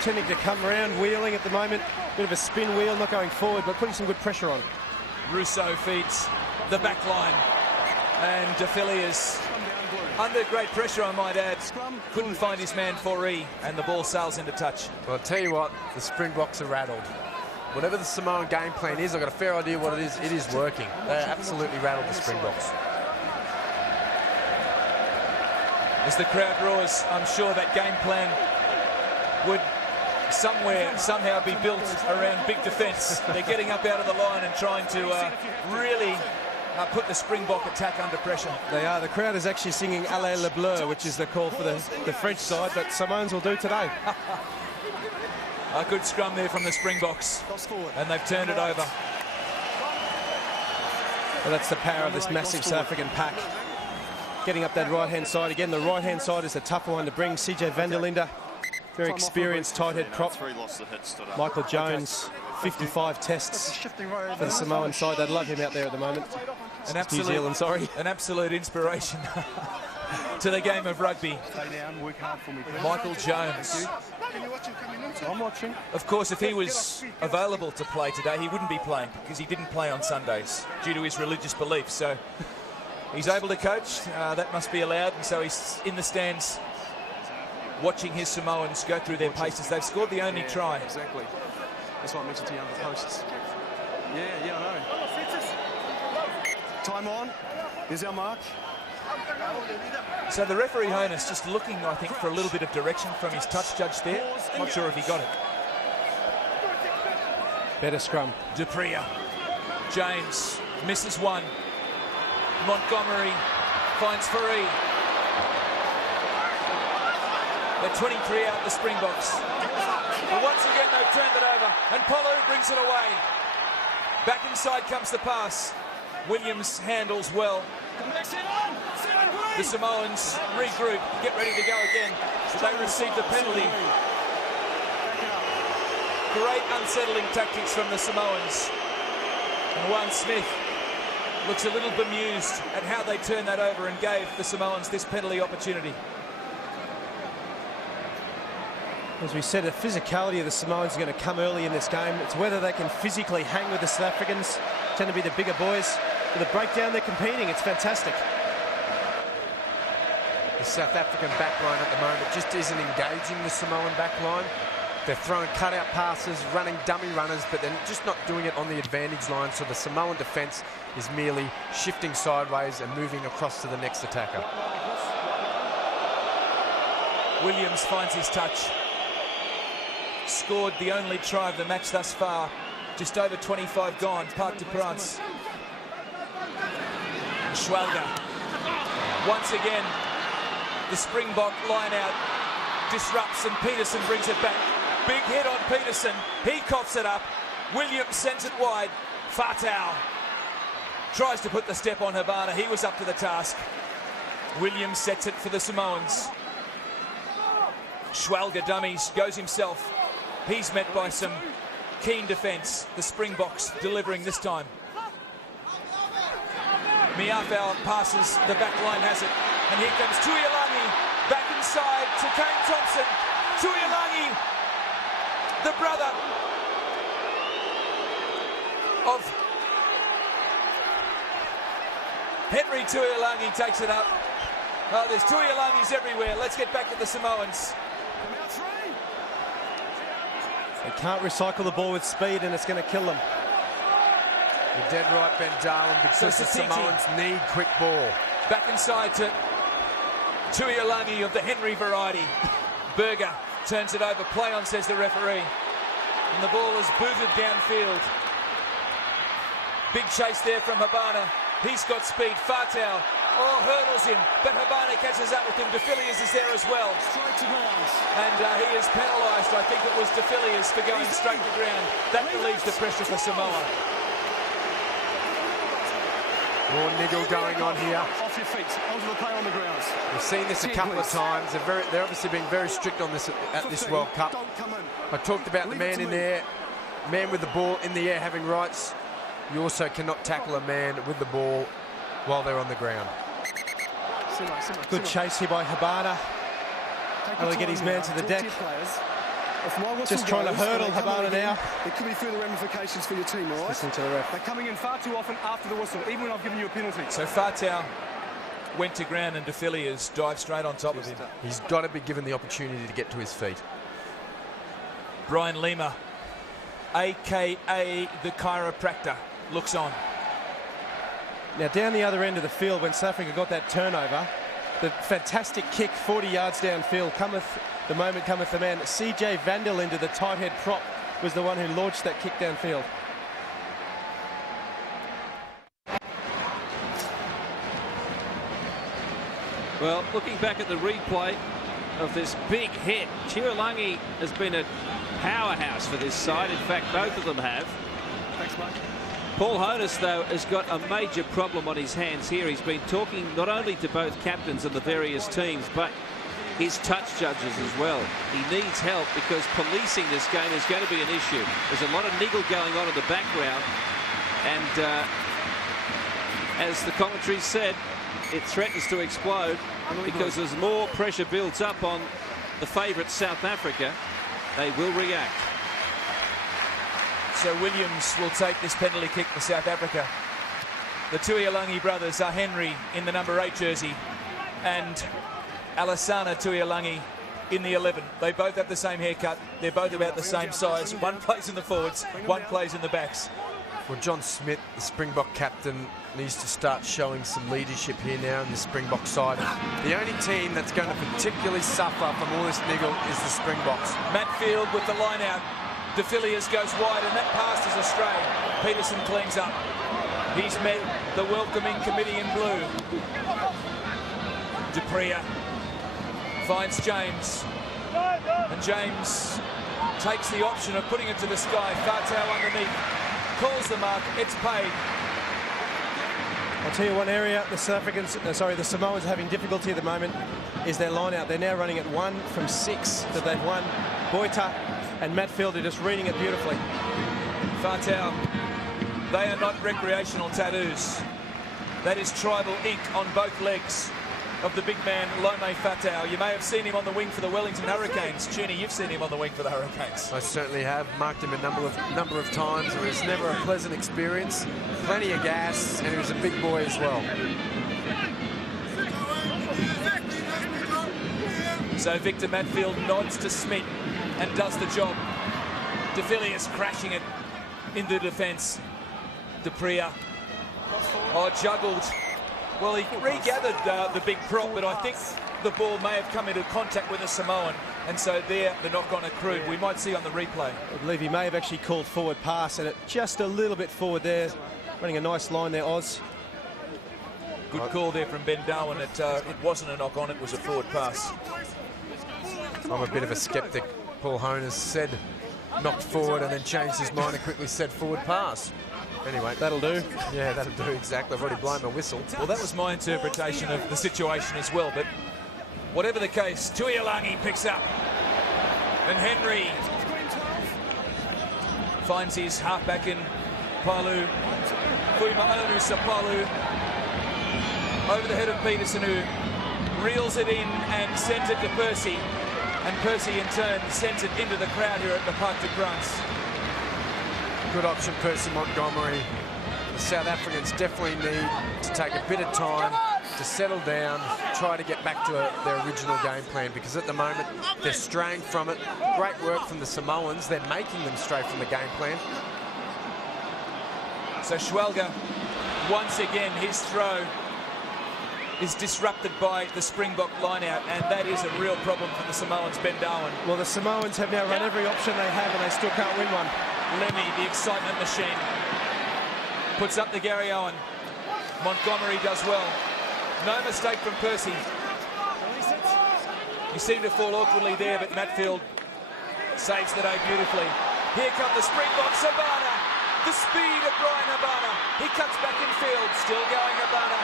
tending to come around, wheeling at the moment. Bit of a spin wheel, not going forward, but putting some good pressure on. Rousseau feeds the back line, and De Villiers under great pressure, I might add. Couldn't find his man Foree, and the ball sails into touch. Well, I'll tell you what, the Springboks are rattled. Whatever the Samoan game plan is, I've got a fair idea what it is. It is working. They're absolutely rattled, the Springboks. As the crowd roars, I'm sure that game plan would somehow be built around big defence. They're getting up out of the line and trying to really put the Springbok attack under pressure. They are. The crowd is actually singing Allez le Bleu, which is the call for the French side, but Samoans will do today. A good scrum there from the Springboks, and they've turned it over. Well, that's the power of this massive South African pack. Getting up that right-hand side. Again, the right-hand side is a tougher one to bring. CJ van der Linde, very experienced tight head prop. Michael Jones, 55 tests for the Samoan side. They'd love him out there at the moment. New Zealand, sorry. An absolute inspiration to the game of rugby. Michael Jones. I'm watching. Of course, if he was available to play today, he wouldn't be playing because he didn't play on Sundays due to his religious beliefs. So he's able to coach. That must be allowed. And so he's in the stands watching his Samoans go through their paces. They've scored the only try. Exactly. That's what I mentioned to you on the posts. Yeah, I know. Time on. Here's our mark. So the referee Honiss just looking, I think, for a little bit of direction from his touch judge there. Not sure if he got it. Better scrum. Dupria. James misses one. Montgomery finds Faree. They're 23 out the Springboks. But once again they've turned it over and Polu brings it away. Back inside comes the pass. Williams handles well. The Samoans regroup, get ready to go again. So they receive the penalty. Great unsettling tactics from the Samoans. And Juan Smith looks a little bemused at how they turned that over and gave the Samoans this penalty opportunity. As we said, the physicality of the Samoans is going to come early in this game. It's whether they can physically hang with the South Africans, tend to be the bigger boys. With the breakdown they're competing, it's fantastic. The South African backline at the moment just isn't engaging the Samoan backline. They're throwing cutout passes, running dummy runners, but they're just not doing it on the advantage line, so the Samoan defence is merely shifting sideways and moving across to the next attacker. Williams finds his touch. Scored the only try of the match thus far. Just over 25 gone, Parc de France. Schwalger. Once again, the Springbok line out disrupts and Peterson brings it back. Big hit on Peterson. He coughs it up. Williams sends it wide. Fatau tries to put the step on Habana. He was up to the task. Williams sets it for the Samoans. Schwalger dummies, goes himself. He's met by some keen defence. The Springboks delivering this time. Miafau passes, the back line has it. And here comes Tuialangi back inside to Kane Thompson. Tuialangi, the brother of Henry Tuialangi, takes it up. Oh, there's Tuialangis everywhere. Let's get back to the Samoans. They can't recycle the ball with speed and it's going to kill them. You're dead right, Ben Darwin, because the Samoans need quick ball. Back inside to Tuialangi of the Henry variety. Berger turns it over. Play on, says the referee. And the ball is booted downfield. Big chase there from Habana. He's got speed. Fatau, hurdles him, but Habana catches up with him. De Villiers is there as well. Straight to ground. And he is penalised. I think it was De Villiers for going straight to ground. That relieves the pressure for Samoa. More niggle going on here. Off your feet, onto the play on the ground. We've seen this a couple of times. They're obviously being very strict on this at this World Cup. I talked about the man in there, man with the ball in the air having rights. You also cannot tackle a man with the ball while they're on the ground. Good chase here by Habana. Able to get his man to the deck. Just trying to hurdle Habana now. There could be further ramifications for your team, all right? Listen to the ref. They're coming in far too often after the whistle, even when I've given you a penalty. So Fatau went to ground and De Villiers dived straight on top of him. He's got to be given the opportunity to get to his feet. Brian Lima, a.k.a. the chiropractor, looks on. Now down the other end of the field, when South Africa got that turnover, the fantastic kick 40 yards downfield, the moment cometh the man. CJ Vandal into the tight head prop was the one who launched that kick downfield. Well, looking back at the replay of this big hit, Tuialangi has been a powerhouse for this side. In fact, both of them have. Thanks, mate. Paul Honiss, though, has got a major problem on his hands here. He's been talking not only to both captains and the various teams, but his touch judges as well. He needs help because policing this game is going to be an issue. There's a lot of niggle going on in the background. And as the commentary said, it threatens to explode because as more pressure builds up on the favourite South Africa, they will react. So Williams will take this penalty kick for South Africa. The Tuialangi brothers are Henry in the number 8 jersey and Alassana Tuialangi in the 11. They both have the same haircut. They're both about the same size. One plays in the forwards, one plays in the backs. Well, John Smith, the Springbok captain, needs to start showing some leadership here now in the Springbok side. The only team that's going to particularly suffer from all this niggle is the Springboks. Matfield with the line out. De Villiers goes wide, and that pass is astray. Peterson cleans up. He's met the welcoming committee in blue. Dupria finds James, and James takes the option of putting it to the sky. Fatau underneath, calls the mark, it's paid. I'll tell you one area the Samoans are having difficulty at the moment is their line out. They're now running at 1 from 6 that they've won. Boita and Matfield are just reading it beautifully. Fatau, they are not recreational tattoos. That is tribal ink on both legs of the big man, Lome Fatau. You may have seen him on the wing for the Wellington Hurricanes. Tunie, you've seen him on the wing for the Hurricanes. I certainly have. Marked him a number of times. It was never a pleasant experience. Plenty of gas, and he was a big boy as well. So Victor Matfield nods to Smith and does the job. De Villiers crashing it into defence. Dupria, juggled. Well, he regathered the big prop, but I think the ball may have come into contact with a Samoan, and so there the knock-on accrued. We might see on the replay. I believe he may have actually called forward pass, and it just a little bit forward there. Running a nice line there, Oz. Good call there from Ben Darwin. It wasn't a knock-on, it was a forward pass. I'm a bit of a sceptic. Paul Honiss said knocked forward and then changed his mind and quickly said forward pass. Anyway, that'll do. Yeah, that'll do exactly. I've already blown my whistle. Well, that was my interpretation of the situation as well, but whatever the case, Tuialangi picks up. And Henry finds his halfback in Palu. Fuimaonu Sapalu over the head of Peterson, who reels it in and sends it to Percy. And Percy, in turn, sends it into the crowd here at the Parc de France. Good option, Percy Montgomery. The South Africans definitely need to take a bit of time to settle down, try to get back to their original game plan, because at the moment they're straying from it. Great work from the Samoans. They're making them stray from the game plan. So Schwelger, once again, his throw is disrupted by the Springbok line-out, and that is a real problem for the Samoans, Ben Darwin. Well, the Samoans have now run every option they have, and they still can't win one. Lemmy, the excitement machine, puts up the Gary Owen. Montgomery does well. No mistake from Percy. He seemed to fall awkwardly there, but Matfield saves the day beautifully. Here come the Springboks. Habana, the speed of Brian Habana. He cuts back in field, still going Habana.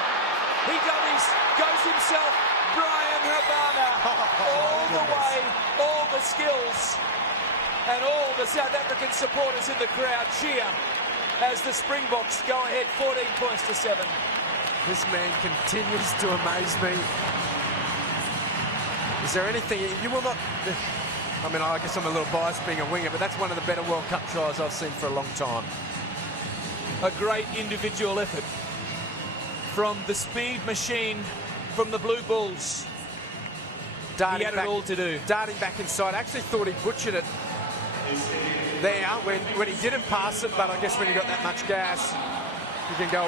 He goes himself, Brian Habana. All the way, all the skills. And all the South African supporters in the crowd cheer as the Springboks go ahead 14 points to 7. This man continues to amaze me. Is there anything you will not... I mean, I guess I'm a little biased being a winger, but that's one of the better World Cup tries I've seen for a long time. A great individual effort from the speed machine from the Blue Bulls. He had it all to do. Darting back inside. I actually thought he butchered it there when he didn't pass it, but I guess when you got that much gas, you can go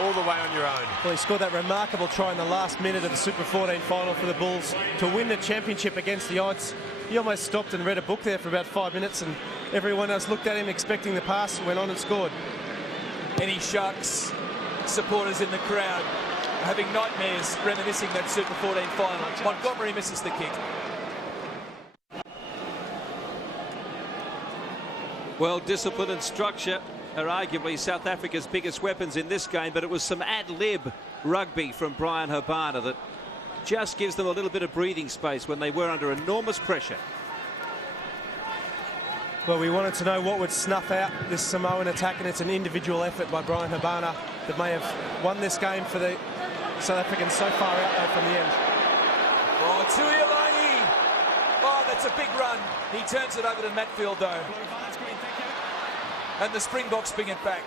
all the way on your own. Well, he scored that remarkable try in the last minute of the Super 14 final for the Bulls to win the championship against the odds. He almost stopped and read a book there for about 5 minutes, and everyone else looked at him expecting the pass, went on and scored. Any Sharks supporters in the crowd having nightmares reminiscing that Super 14 final. Montgomery misses the kick. Well, discipline and structure are arguably South Africa's biggest weapons in this game, but it was some ad-lib rugby from Brian Habana that just gives them a little bit of breathing space when they were under enormous pressure. Well, we wanted to know what would snuff out this Samoan attack, and it's an individual effort by Brian Habana that may have won this game for the South Africans so far out though from the end. Oh, Tuialangi! Oh, that's a big run. He turns it over to Matfield though. And the Springboks bring it back.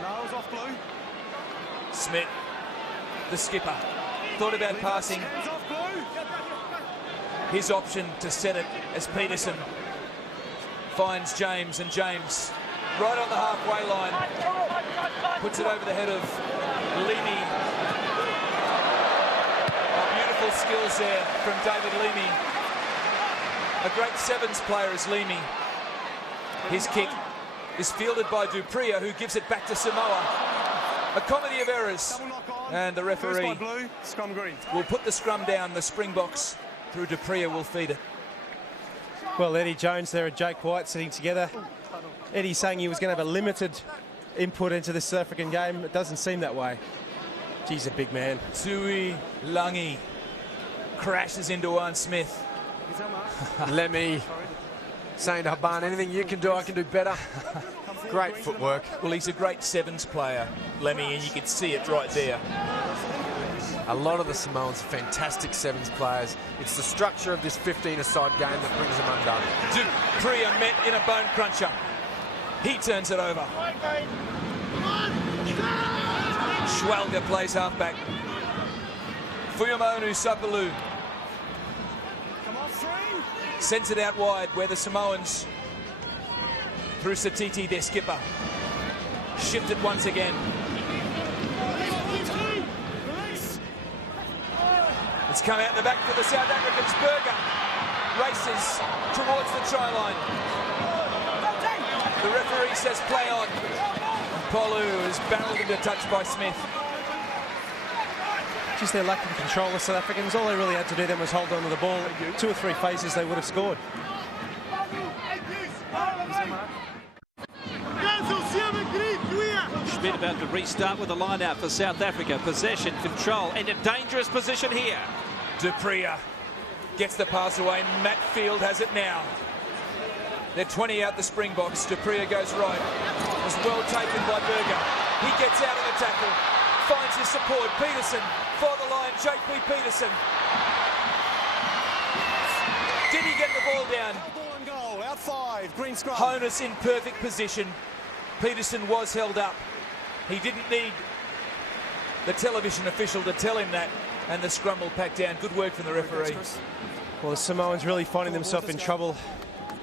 No, it was off blue. Smith, the skipper, thought about passing. His option to set it as Peterson finds James, and James right on the halfway line. Puts it over the head of Leamy. Beautiful skills there from David Leamy. A great sevens player is Leamy. His kick is fielded by Dupria, who gives it back to Samoa. A comedy of errors. And the referee blue, scrum green. will put the scrum down. The Springboks through Dupria will feed it. Well, Eddie Jones there and Jake White sitting together. Eddie saying he was going to have a limited input into this South African game. It doesn't seem that way. He's a big man. Tui Langi crashes into Arn Smith. Lemmy saying to Haban, anything you can do, I can do better. Great footwork. Well, he's a great sevens player, Lemmy, and you can see it right there. A lot of the Samoans are fantastic sevens players. It's the structure of this 15-a-side game that brings them undone. Dupria met in a bone cruncher. He turns it over. Schwalger plays halfback. Fuyamonu Sapalu sends it out wide where the Samoans, through Satiti, their skipper, shifted once again. It's come out the back for the South Africans. Burger races towards the try line. The referee says play on. Polu is barreled into touch by Smith. Just their lack of control, the South Africans. All they really had to do then was hold on to the ball. 2 or 3 phases, they would have scored. Schmidt about to restart with a line out for South Africa. Possession, control, and a dangerous position here. Dupria gets the pass away. Matt Field has it now. They're 20 out the Springboks. Dupria goes right. It was well taken by Burger. He gets out of the tackle. Finds his support. Peterson for the line. JP Peterson. Did he get the ball down? Ball and goal. Out 5. Green scrum. Honiss in perfect position. Peterson was held up. He didn't need the television official to tell him that, and the scrum will pack down. Good work from the referee. Well, the Samoans really finding themselves in trouble.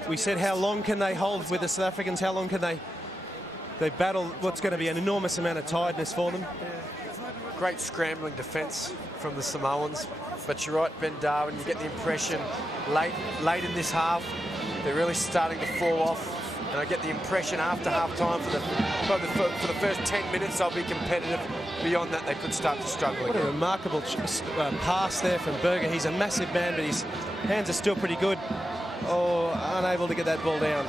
We said how long can they hold with the South Africans? How long can they battle what's going to be an enormous amount of tiredness for them? Great scrambling defence from the Samoans. But you're right, Ben Darwin, you get the impression late in this half, they're really starting to fall off. And I get the impression after half-time for the first 10 minutes they'll be competitive. Beyond that, they could start to struggle again. What a remarkable pass there from Burger. He's a massive man, but his hands are still pretty good. Oh, unable to get that ball down.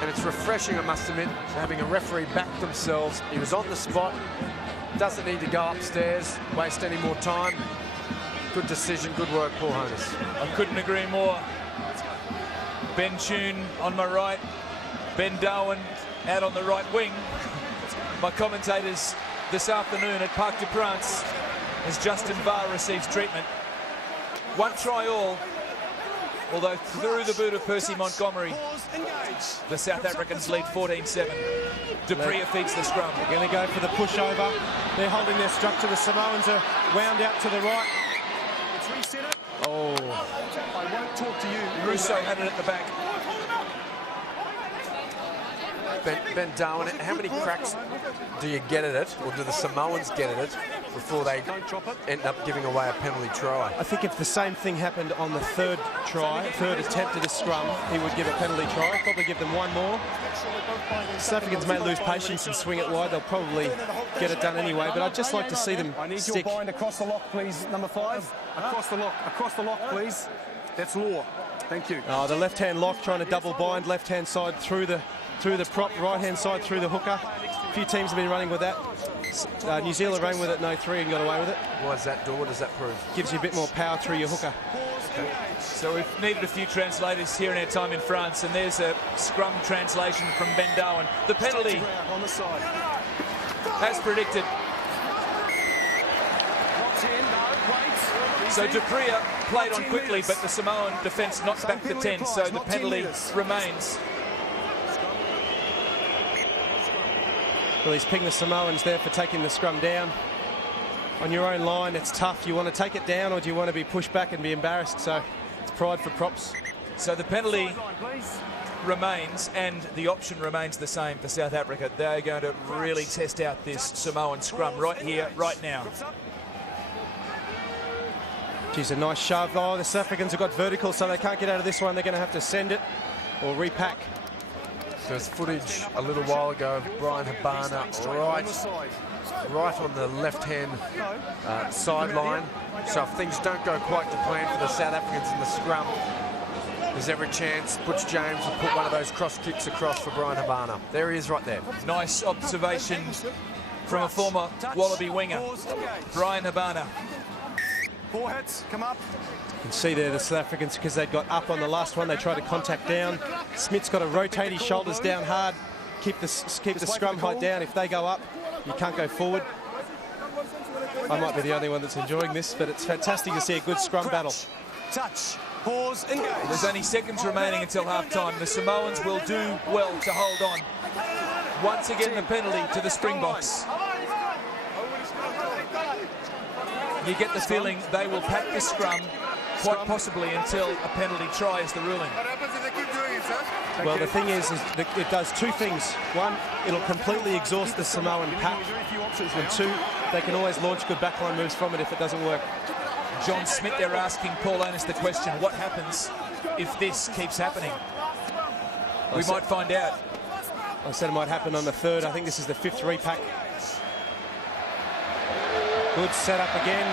And it's refreshing, I must admit, having a referee back themselves. He was on the spot. Doesn't need to go upstairs, waste any more time. Good decision, good work, Paul Honiss. I couldn't agree more. Ben Tune on my right, Ben Darwin out on the right wing. My commentators this afternoon at Parc de France as Justin Barr receives treatment. 1 try all, although through the boot of Percy Montgomery, the South Africans lead 14-7. Dupria feeds the scrum. They're going to go for the pushover. They're holding their structure. The Samoans are wound out to the right. Oh. I won't talk to you. Russo had it at the back. Ben Darwin, how many cracks do you get at it, or do the Samoans get at it, before they end up giving away a penalty try? I think if the same thing happened on the third attempt at a scrum, he would give a penalty try. Probably give them one more. South Africans may lose patience and swing it wide. They'll probably get it done anyway, but I'd just like to see them stick. Your bind across the lock, please, number 5. Across the lock, please. That's law. Thank you. Oh, the left-hand lock trying to double bind, left-hand side through the prop, right-hand side through the hooker. A few teams have been running with that. New Zealand ran with it in 03 and got away with it. What does that do? What does that prove? Gives you a bit more power through your hooker. Okay. So we've needed a few translators here in our time in France, and there's a scrum translation from Ben Darwin. The penalty, on the side, as predicted. So Dupria played on quickly, but the Samoan defence knocked back the 10, so the penalty remains. Well, he's pinged the Samoans there for taking the scrum down. On your own line, it's tough. You want to take it down, or do you want to be pushed back and be embarrassed? So it's pride for props. So the penalty remains, and the option remains the same for South Africa. They're going to really test out this Samoan scrum right here, right now. Geez, a nice shove. Oh, the South Africans have got vertical, so they can't get out of this one. They're going to have to send it or repack. There's footage a little while ago of Brian Habana right on the left-hand sideline. So if things don't go quite to plan for the South Africans in the scrum, there's every chance Butch James will put one of those cross kicks across for Brian Habana. There he is right there. Nice observation from a former Wallaby winger, Brian Habana. Foreheads, come up. You can see there the South Africans, because they got up on the last one, they tried to contact down. Smith's got to rotate his shoulders down hard, keep the scrum height down. If they go up, you can't go forward. I might be the only one that's enjoying this, but it's fantastic to see a good scrum battle. Touch, pause, engage. There's only seconds remaining until half-time. The Samoans will do well to hold on. Once again, the penalty to the Springboks. You get the feeling they will pack the scrum quite possibly until a penalty try is the ruling. What happens if they keep doing it, sir? Well, the thing is that it does two things. One, it'll completely exhaust the Samoan pack. And two, they can always launch good backline moves from it if it doesn't work. John Smith, they're asking Paul Honiss the question, what happens if this keeps happening? We might find out. I said it might happen on the third. I think this is the fifth repack. Good setup again.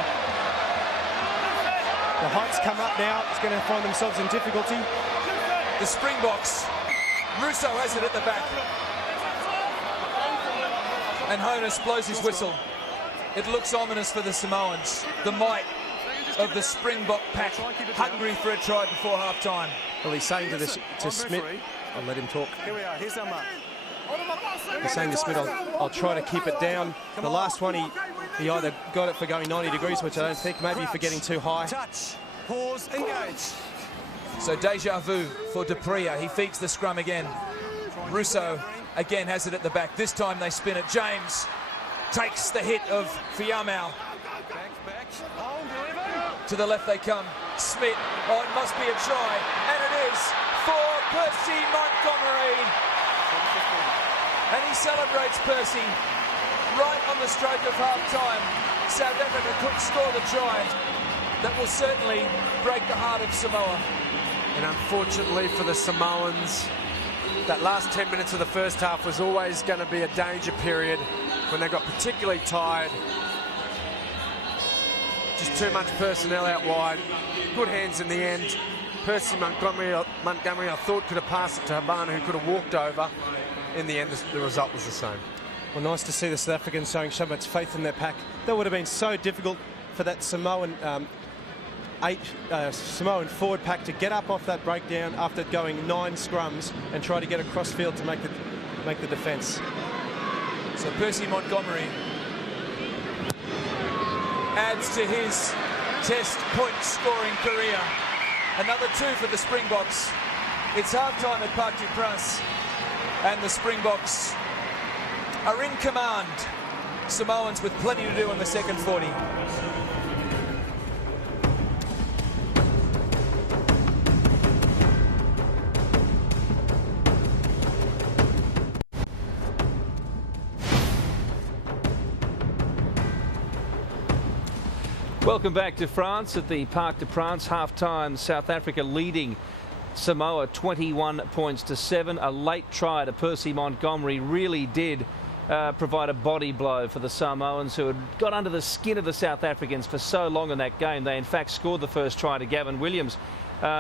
The heights come up now. It's going to find themselves in difficulty. The Springboks. Russo has it at the back. And Honiss blows his whistle. It looks ominous for the Samoans. The might of the Springbok pack, hungry for a try before half-time. Well, he's saying to Smith, I'll let him talk. Here we are, here's our mark. He's saying to Smith, I'll try to keep it down. The last one, he either got it for going 90 degrees, which I don't think, maybe for getting too high. Touch, pause, engage. So deja vu for Dupria. He feeds the scrum again. Russo again has it at the back. This time they spin it. James takes the hit of Fiamau. To the left they come. Smith. Oh, it must be a try. And it is for Percy Montgomery. And he celebrates Percy right on the stroke of half-time. South Africa couldn't score the try. That will certainly break the heart of Samoa. And unfortunately for the Samoans, that last 10 minutes of the first half was always going to be a danger period when they got particularly tired. Just too much personnel out wide. Good hands in the end. Percy Montgomery, I thought, could have passed it to Habana, who could have walked over. In the end, the result was the same. Well, nice to see the South Africans showing so much faith in their pack. That would have been so difficult for that Samoan Samoan forward pack to get up off that breakdown after going 9 scrums and try to get across field to make the defence. So Percy Montgomery adds to his test point scoring career. Another 2 for the Springboks. It's half-time at Parc du Prince, and the Springboks are in command. Samoans with plenty to do in the second 40. Welcome back to France at the Parc de France. Half-time, South Africa leading Samoa 21 points to 7. A late try to Percy Montgomery really did provide a body blow for the Samoans, who had got under the skin of the South Africans for so long in that game. They in fact scored the first try to Gavin Williams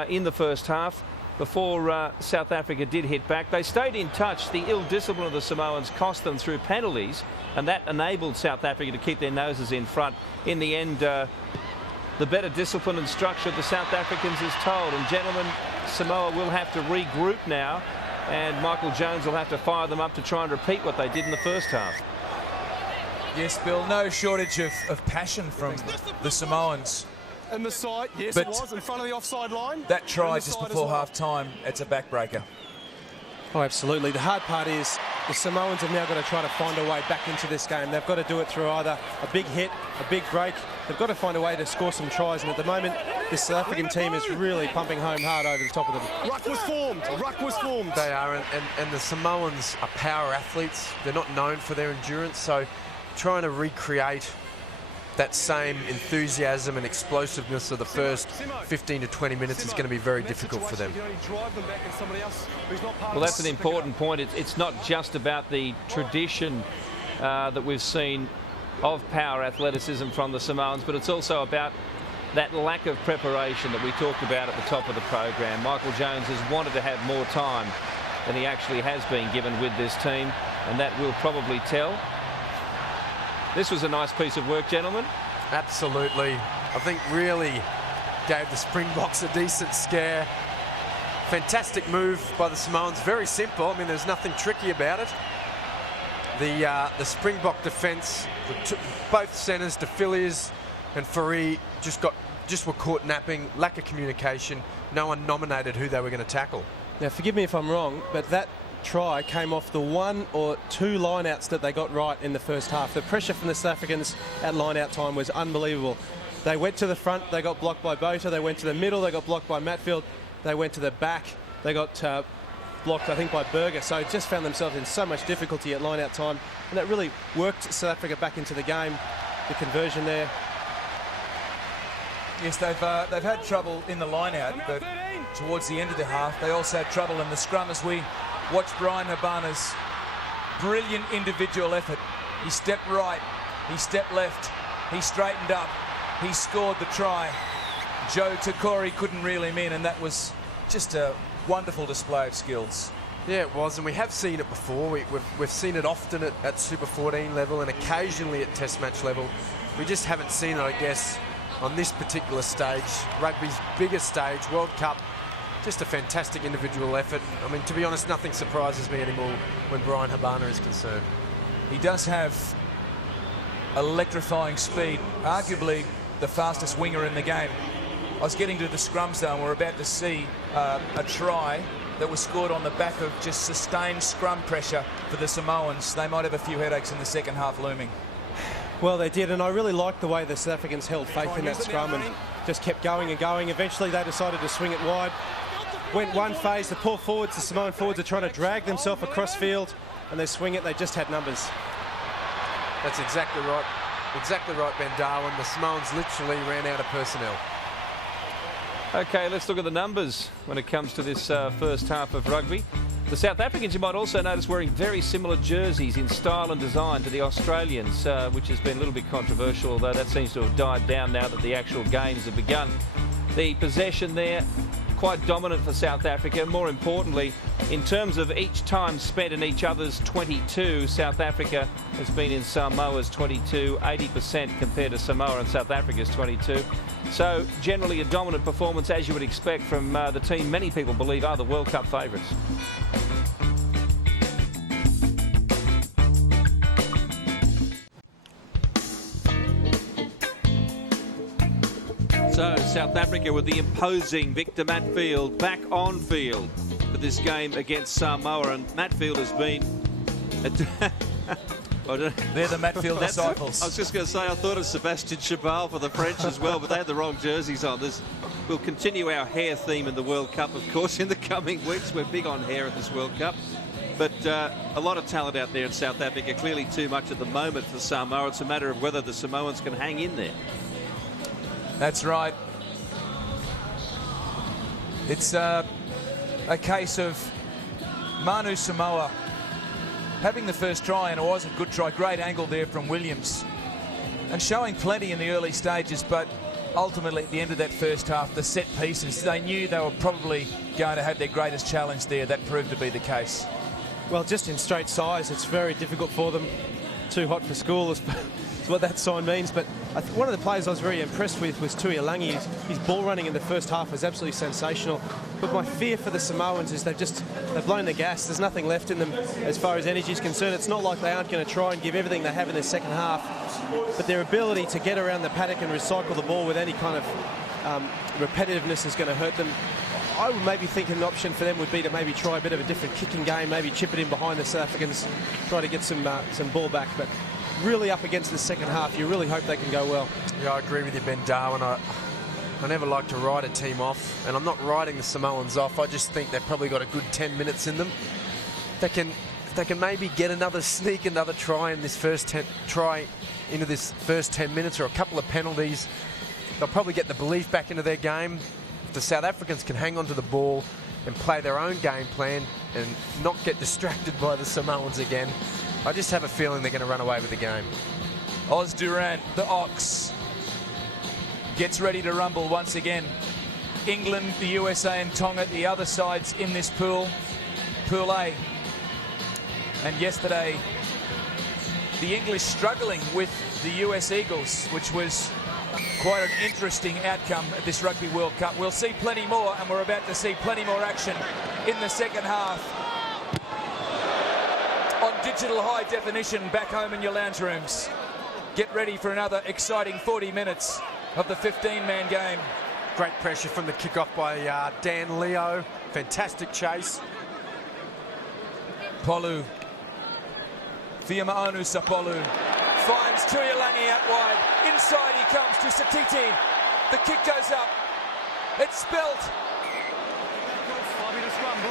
in the first half before South Africa did hit back. They stayed in touch. The ill discipline of the Samoans cost them through penalties, and that enabled South Africa to keep their noses in front. In the end, the better discipline and structure of the South Africans is told. And gentlemen, Samoa will have to regroup now, and Michael Jones will have to fire them up to try and repeat what they did in the first half. Yes, Bill, no shortage of passion from the Samoans. And the side, yes, but it was in front of the offside line. That try just before half-time, it's a backbreaker. Oh, absolutely. The hard part is the Samoans have now got to try to find a way back into this game. They've got to do it through either a big hit, a big break. They've got to find a way to score some tries, and at the moment, this South African team is really pumping home hard over the top of them. Ruck was formed. Ruck was formed. They are, and the Samoans are power athletes. They're not known for their endurance, so trying to recreate that same enthusiasm and explosiveness of the first 15 to 20 minutes is going to be very difficult for them. Well, that's an important point. It's not just about the tradition that we've seen of power athleticism from the Samoans, but it's also about that lack of preparation that we talked about at the top of the program. Michael Jones has wanted to have more time than he actually has been given with this team, and that will probably tell. This was a nice piece of work, gentlemen. Absolutely. I think really gave the Springboks a decent scare. Fantastic move by the Samoans. Very simple. I mean, there's nothing tricky about it. The Springbok defence, both centres, De Villiers and Fourie, just were caught napping. Lack of communication. No one nominated who they were going to tackle. Now, forgive me if I'm wrong, but that try came off the 1 or 2 line-outs that they got right in the first half. The pressure from the South Africans at line-out time was unbelievable. They went to the front, they got blocked by Botha. They went to the middle, they got blocked by Matfield. They went to the back, they got blocked, I think, by Berger. So just found themselves in so much difficulty at line-out time, and that really worked South Africa back into the game. The conversion there. Yes, they've had trouble in the line-out, but towards the end of the half, they also had trouble in the scrum as we watch Brian Habana's brilliant individual effort. He stepped right, he stepped left, he straightened up, he scored the try. Joe Takori couldn't reel him in, and that was just a wonderful display of skills. Yeah, it was, and we have seen it before. We've seen it often at Super 14 level and occasionally at Test match level. We just haven't seen it, I guess, on this particular stage, rugby's biggest stage, World Cup. Just a fantastic individual effort. I mean, to be honest, nothing surprises me anymore when Brian Habana is concerned. He does have electrifying speed, arguably the fastest winger in the game. I was getting to the scrum zone. We're about to see a try that was scored on the back of just sustained scrum pressure for the Samoans. They might have a few headaches in the second half looming. Well, they did, and I really liked the way the South Africans held faith in that scrum and just kept going and going. Eventually, they decided to swing it wide. Went one phase, the poor forwards, the Samoan forwards are trying to drag themselves across field, and they swing it. They just had numbers. That's exactly right. Exactly right, Ben Darwin. The Samoans literally ran out of personnel. Okay, let's look at the numbers when it comes to this first half of rugby. The South Africans, you might also notice, wearing very similar jerseys in style and design to the Australians, which has been a little bit controversial, although that seems to have died down now that the actual games have begun. The possession there, quite dominant for South Africa. More importantly, in terms of each time spent in each other's 22, South Africa has been in Samoa's 22, 80% compared to Samoa and South Africa's 22. So generally a dominant performance, as you would expect from the team many people believe are the World Cup favourites. So South Africa with the imposing Victor Matfield back on field for this game against Samoa, and Matfield has been they're the Matfield disciples. I was just going to say, I thought of Sébastien Chabal for the French as well, but they had the wrong jerseys on. We'll continue our hair theme in the World Cup, of course, in the coming weeks. We're big on hair at this World Cup. But a lot of talent out there in South Africa, clearly too much at the moment for Samoa. It's a matter of whether the Samoans can hang in there. That's right. It's a case of Manu Samoa having the first try, and it was a good try. Great angle there from Williams. And showing plenty in the early stages, but ultimately at the end of that first half, the set pieces, they knew they were probably going to have their greatest challenge there. That proved to be the case. Well, just in straight size, it's very difficult for them. Too hot for school is what that sign means. But one of the players I was very impressed with was Tuilangi. His ball running in the first half was absolutely sensational. But my fear for the Samoans is they've blown the gas. There's nothing left in them as far as energy is concerned. It's not like they aren't going to try and give everything they have in the second half. But their ability to get around the paddock and recycle the ball with any kind of repetitiveness is going to hurt them. I would maybe think an option for them would be to maybe try a bit of a different kicking game, maybe chip it in behind the South Africans, try to get some ball back. But really up against the second half, you really hope they can go well. Yeah, I agree with you, Ben Darwin. I never like to write a team off, and I'm not writing the Samoans off. I just think they've probably got a good 10 minutes in them. If they can maybe get another try in this first into this first 10 minutes, or a couple of penalties, they'll probably get the belief back into their game. If the South Africans can hang on to the ball and play their own game plan and not get distracted by the Samoans again, I just have a feeling they're going to run away with the game. Oz Durant, the Ox, gets ready to rumble once again. England, the USA and Tonga, the other sides in this pool. Pool A. And yesterday, the English struggling with the US Eagles, which was quite an interesting outcome at this Rugby World Cup. We'll see plenty more, and we're about to see plenty more action in the second half. On digital high definition, back home in your lounge rooms. Get ready for another exciting 40 minutes of the 15-man game. Great pressure from the kickoff by Dan Leo. Fantastic chase. Polu. Fiamaonu Sapolu finds Tuialangi out wide. Inside he comes to Satiti. The kick goes up. It's spilled.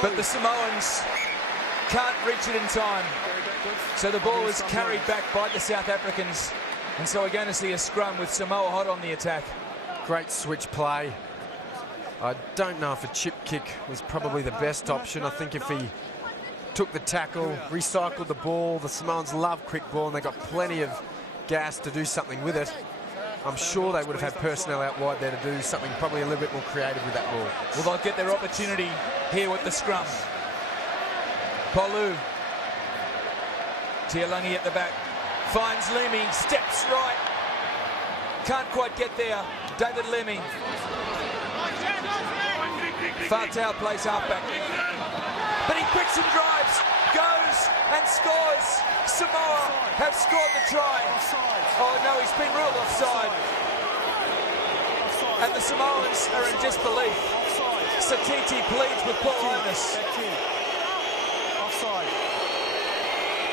But the Samoans can't reach it in time. So the ball is carried back by the South Africans. And so we're going to see a scrum with Samoa hot on the attack. Great switch play. I don't know if a chip kick was probably the best option. I think if he took the tackle, recycled the ball, the Samoans love quick ball and they got plenty of gas to do something with it. I'm sure they would have had personnel out wide there to do something probably a little bit more creative with that ball. Well, they'll get their opportunity here with the scrum. Polu. Tuialangi at the back. Finds Lemi, steps right. Can't quite get there. David Lemi. Fatau plays halfback. But he quicks and drives, goes and scores. Samoa have scored the try. Oh no, he's been ruled offside. And the Samoans are in disbelief. Satiti pleads with Paul Honiss. Offside.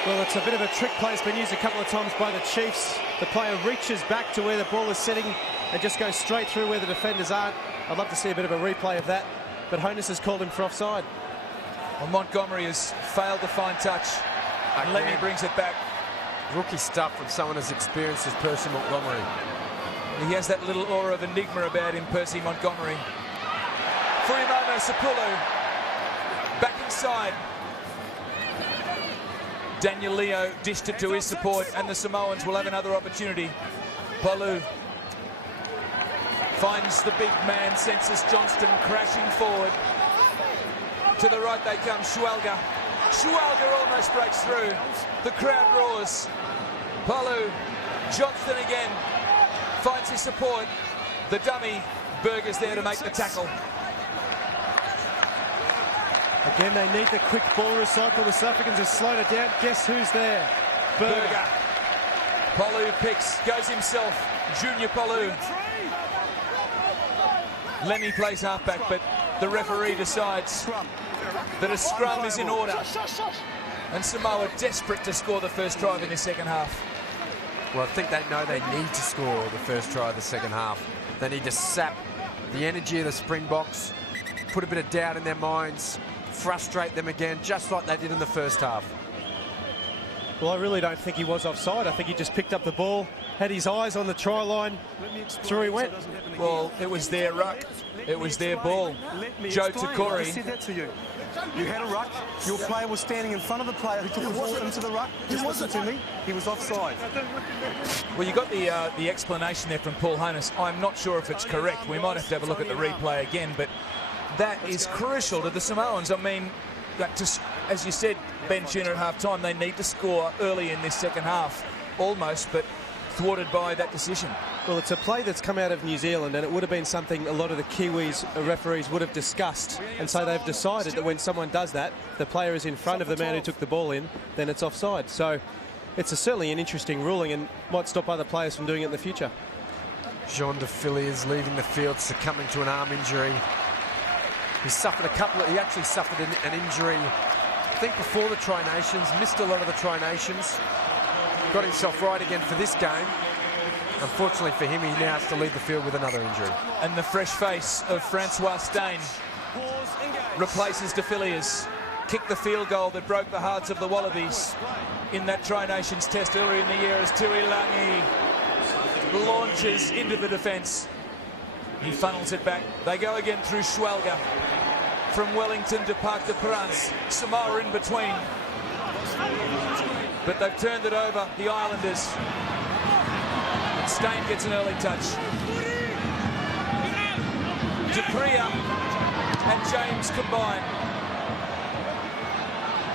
Well, it's a bit of a trick play. It's been used a couple of times by the Chiefs. The player reaches back to where the ball is sitting and just goes straight through where the defenders aren't. I'd love to see a bit of a replay of that, but Honiss has called him for offside. Well, Montgomery has failed to find touch. And Lemmy brings it back. Rookie stuff from someone as experienced as Percy Montgomery. He has that little aura of enigma about him, Percy Montgomery. Fuimono Sapulu. Back inside. Daniel Leo dished it to his support, and the Samoans will have another opportunity. Polu finds the big man, Census Johnston, crashing forward. To the right they come, Schwelger. Schwelger almost breaks through. The crowd roars. Polu, Johnston again, finds his support. The dummy, Berger's there to make the tackle. Again, they need the quick ball recycle. The South Africans have slowed it down. Guess who's there? Berger. Polu picks, goes himself. Junior Polu. Lemmy plays halfback, but the referee decides that a scrum is in order. And Samoa desperate to score the first try in the second half. Well, I think they know they need to score the first try of the second half. They need to sap the energy of the Springboks, put a bit of doubt in their minds, frustrate them again, just like they did in the first half. Well, I really don't think he was offside. I think he just picked up the ball, had his eyes on the try line, through he went. Well, it was their ruck. It was their ball. Joe Tukori. I said that to you. You had a ruck. Your player was standing in front of the player who took the ball into the ruck. Just listen to me. He was offside. Well, you got the explanation there from Paul Honiss. I'm not sure if it's correct. We might have to have a look at the replay again, but that is crucial to the Samoans. I mean, as you said, Ben Tuna at half-time, they need to score early in this second half, almost, but thwarted by that decision. Well, it's a play that's come out of New Zealand, and it would have been something a lot of the Kiwis referees would have discussed, and so they've decided that when someone does that, the player is in front of the man who took the ball in, then it's offside. So it's certainly an interesting ruling and might stop other players from doing it in the future. Jean de Villiers leaving the field, succumbing to an arm injury. He suffered he actually suffered an injury, I think before the Tri Nations, missed a lot of the Tri Nations, got himself right again for this game. Unfortunately for him, he now has to leave the field with another injury. And the fresh face of Francois Steyn replaces De Villiers. Kicked the field goal that broke the hearts of the Wallabies in that Tri-Nations test earlier in the year as Tuilangi launches into the defence. He funnels it back. They go again through Schwelger. From Wellington to Parc de France. Samoa in between. But they've turned it over, the Islanders. And Steyn gets an early touch. Dupria and James combine.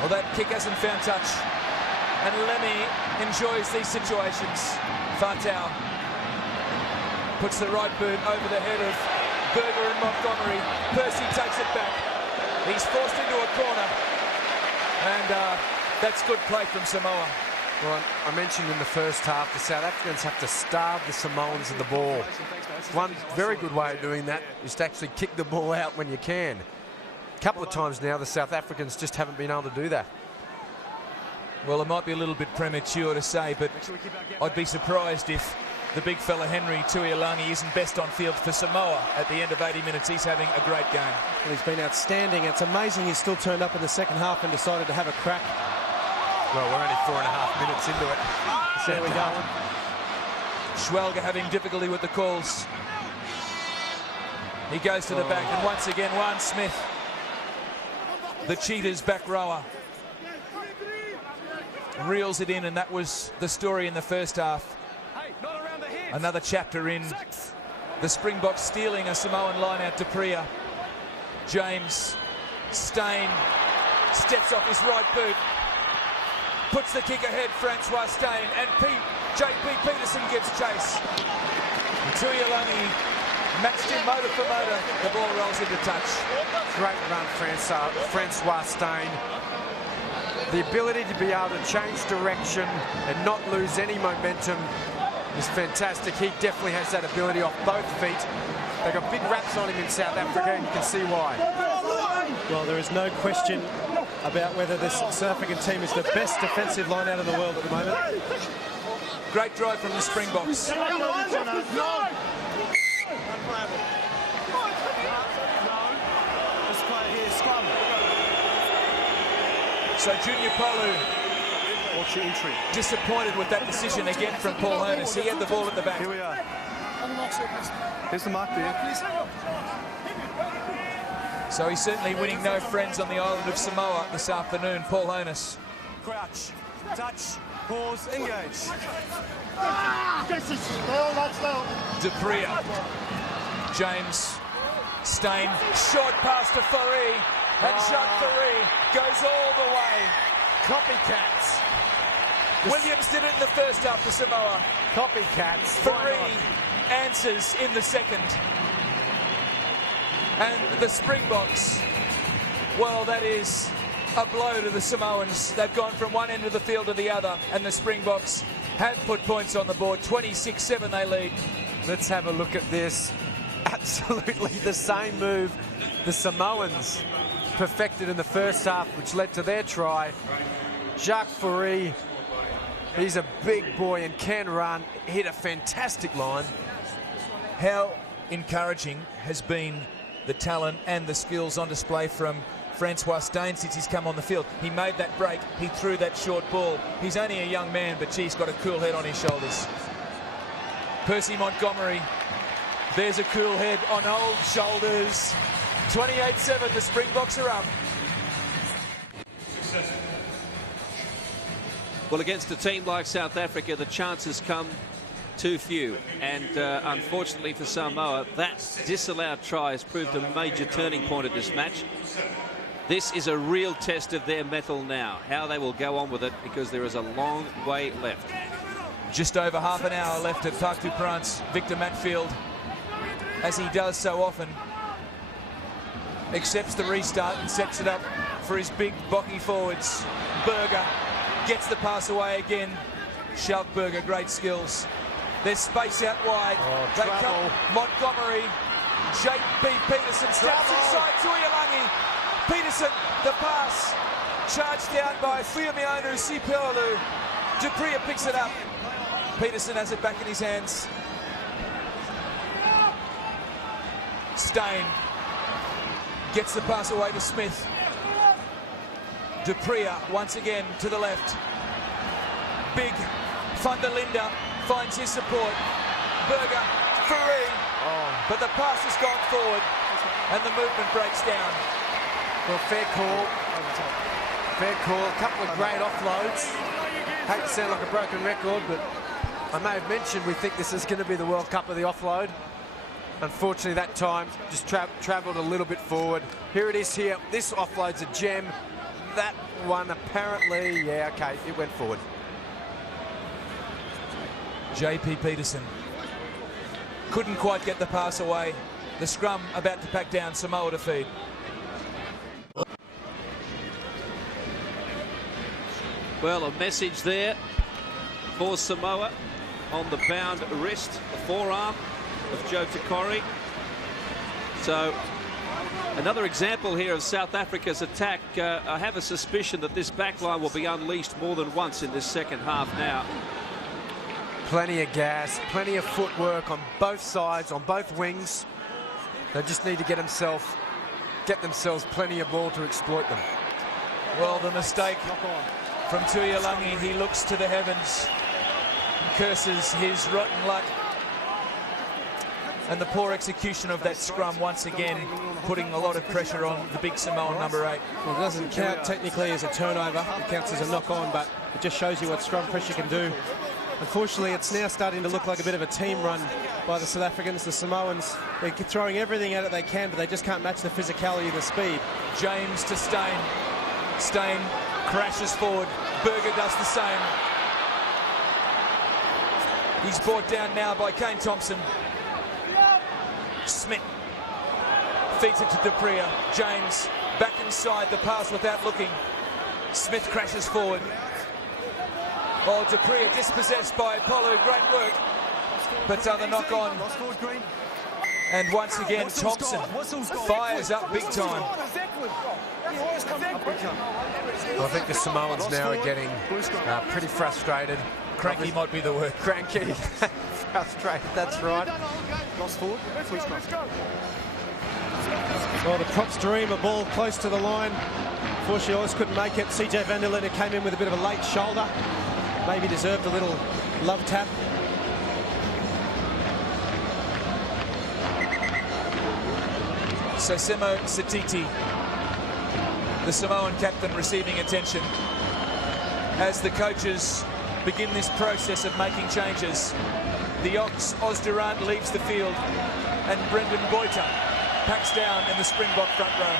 Well, that kick hasn't found touch. And Lemmy enjoys these situations. Fatau puts the right boot over the head of Berger and Montgomery. Percy takes it back. He's forced into a corner. And that's good play from Samoa. Well, I mentioned in the first half, the South Africans have to starve the Samoans of the ball. One very good way of doing that is to actually kick the ball out when you can. A couple of times now, the South Africans just haven't been able to do that. Well, it might be a little bit premature to say, but I'd be surprised if the big fella Henry Tuilangi isn't best on field for Samoa at the end of 80 minutes. He's having a great game. Well, he's been outstanding. It's amazing he's still turned up in the second half and decided to have a crack. Well, we're only 4.5 minutes into it. So there we go. Schwelger having difficulty with the calls. He goes to the back, and once again, Juan Smith, the Cheetahs back rower, reels it in, and that was the story in the first half. Another chapter in the Springboks stealing a Samoan line out to Priya. James Steyn steps off his right boot, puts the kick ahead, Francois Steyn, and J.P. Peterson gets chase. Tuilangi matched him motor for motor. The ball rolls into touch. Great run, Francois Steyn. The ability to be able to change direction and not lose any momentum is fantastic. He definitely has that ability off both feet. They've got big raps on him in South Africa, and you can see why. Well, there is no question about whether this South African team is the best defensive line out of the world at the moment. Great drive from the Springboks. This player here, scrum. So Junior Polu Watch your entry. disappointed with that decision again from Paul Honiss. He had the ball at the back. Here we are. Here's the mark there. So he's certainly winning no friends on the island of Samoa this afternoon, Paul Honiss. Crouch, touch, pause, engage. Dupria. James Steyn, short pass to Fourie, and Jacques Fourie goes all the way. Copycats. Williams did it in the first half for Samoa. Copycats. Fourie answers in the second. And the Springboks, well, that is a blow to the Samoans. They've gone from one end of the field to the other, and the Springboks have put points on the board. 26-7 they lead. Let's have a look at this. Absolutely the same move the Samoans perfected in the first half, which led to their try. Jacques Fourie, he's a big boy and can run. Hit a fantastic line. How encouraging has been the talent and the skills on display from Francois Steyn since he's come on the field. He made that break, he threw that short ball. He's only a young man, but he's got a cool head on his shoulders. Percy Montgomery, there's a cool head on old shoulders. 28-7, the Springboks are up. Well, against a team like South Africa, the chances come too few, and unfortunately for Samoa, that disallowed try has proved a major turning point of this match. This is a real test of their mettle now, how they will go on with it, because there is a long way left. Just over half an hour left at Parc du Prince. Victor Matfield, as he does so often, accepts the restart and sets it up for his big Bocky forwards. Berger gets the pass away again. Schalkberger, great skills. There's space out wide. They come. Montgomery. J.P. Peterson steps inside Tuilangi. Peterson, the pass. Charged down by Fumionu Sipeolu. Dupria picks it up. Peterson has it back in his hands. Steyn gets the pass away to Smith. Dupria once again to the left. Big van der Linde finds his support. Berger, free, but the pass has gone forward and the movement breaks down. Well, fair call. Fair call. A couple of great offloads. Hate to sound like a broken record, but I may have mentioned we think this is going to be the World Cup of the offload. Unfortunately, that time just travelled a little bit forward. Here it is here. This offload's a gem. That one apparently, yeah, okay, it went forward. JP Peterson couldn't quite get the pass away. The scrum about to pack down Samoa to feed. Well, a message there for Samoa on the bound wrist, the forearm of Joe Takori. So another example here of South Africa's attack. I have a suspicion that this backline will be unleashed more than once in this second half now. Plenty of gas, plenty of footwork on both sides, on both wings. They just need to get themselves plenty of ball to exploit them. Well, the mistake from Tuialangi, he looks to the heavens, curses his rotten luck. And the poor execution of that scrum once again, putting a lot of pressure on the big Samoan number 8. Well, it doesn't count technically as a turnover. It counts as a knock-on, but it just shows you what scrum pressure can do. Unfortunately, it's now starting to look like a bit of a team run by the South Africans. The Samoans, they're throwing everything at it they can, but they just can't match the physicality and the speed. James to Steyn. Steyn crashes forward. Berger does the same. He's brought down now by Kane Thompson. Smith feeds it to Dupria. James back inside the pass without looking. Smith crashes forward. Oh, Dupria dispossessed by Polu. Great work. But the knock on. And once again, Thompson fires up big time. Well, I think the Samoans now are getting pretty frustrated. Cranky might be the word. Cranky. Frustrated, that's right. Well, the props dream, a ball close to the line. Unfortunately, Oz couldn't make it. CJ van der Linde came in with a bit of a late shoulder. Maybe deserved a little love tap. Sosemo Satiti, the Samoan captain, receiving attention as the coaches begin this process of making changes. The Oz Durant leaves the field and Brendan Boita packs down in the Springbok front row.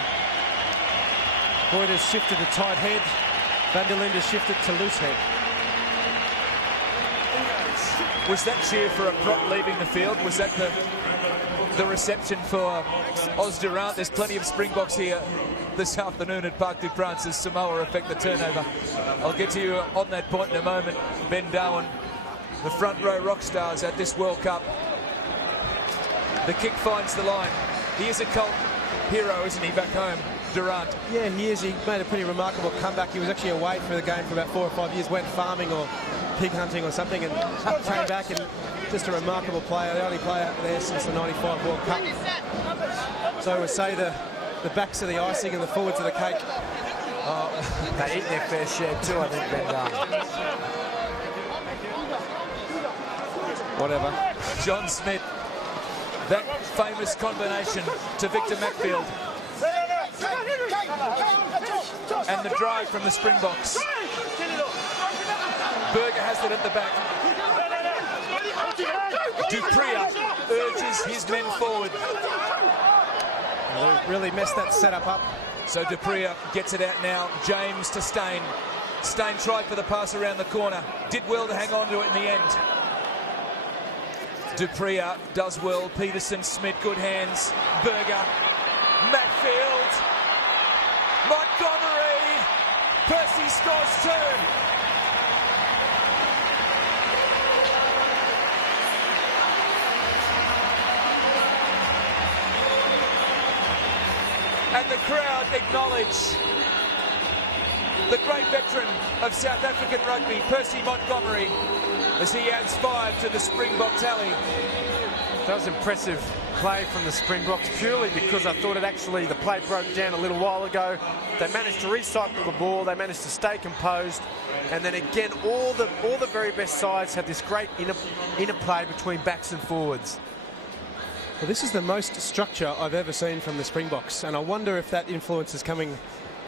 Boita's shifted to tight head. Van der Linde shifted to loose head. Was that cheer for a prop leaving the field? Was that the reception for Oz Durant? There's plenty of Springboks here this afternoon at Parc du Prince as Samoa affect the turnover. I'll get to you on that point in a moment. Ben Darwin, the front row rock stars at this World Cup. The kick finds the line. He is a cult hero, isn't he, back home, Durant? Yeah, he is. He made a pretty remarkable comeback. He was actually away for the game for about 4 or 5 years, went farming or pig hunting or something, and came back, and just a remarkable player, the only player there since the 95 World Cup. So I would say the backs are the icing and the forwards are the cake. Oh, they eat their fair share too, I think, Ben Darwin. Whatever. John Smith, that famous combination to Victor Matfield. And the drive from the Springboks. Berger has it at the back. Dupria urges his men forward. They really messed that setup up. So Dupria gets it out now. James to Steyn. Steyn tried for the pass around the corner. Did well to hang on to it in the end. Dupria does well. Peterson, Smith, good hands. Berger, Matfield, Montgomery. Percy scores 2. And the crowd acknowledge the great veteran of South African rugby, Percy Montgomery, as he adds 5 to the Springbok tally. That was impressive play from the Springboks, purely because I thought the play broke down a little while ago. They managed to recycle the ball, they managed to stay composed, and then again, all the very best sides have this great inner play between backs and forwards. Well, this is the most structure I've ever seen from the Springboks, and I wonder if that influence is coming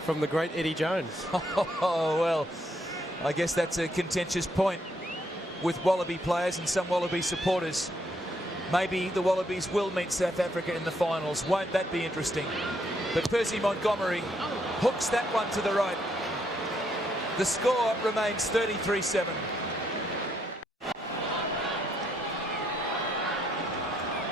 from the great Eddie Jones. Oh, well, I guess that's a contentious point with Wallaby players and some Wallaby supporters. Maybe the Wallabies will meet South Africa in the finals. Won't that be interesting? But Percy Montgomery hooks that one to the right. The score remains 33-7.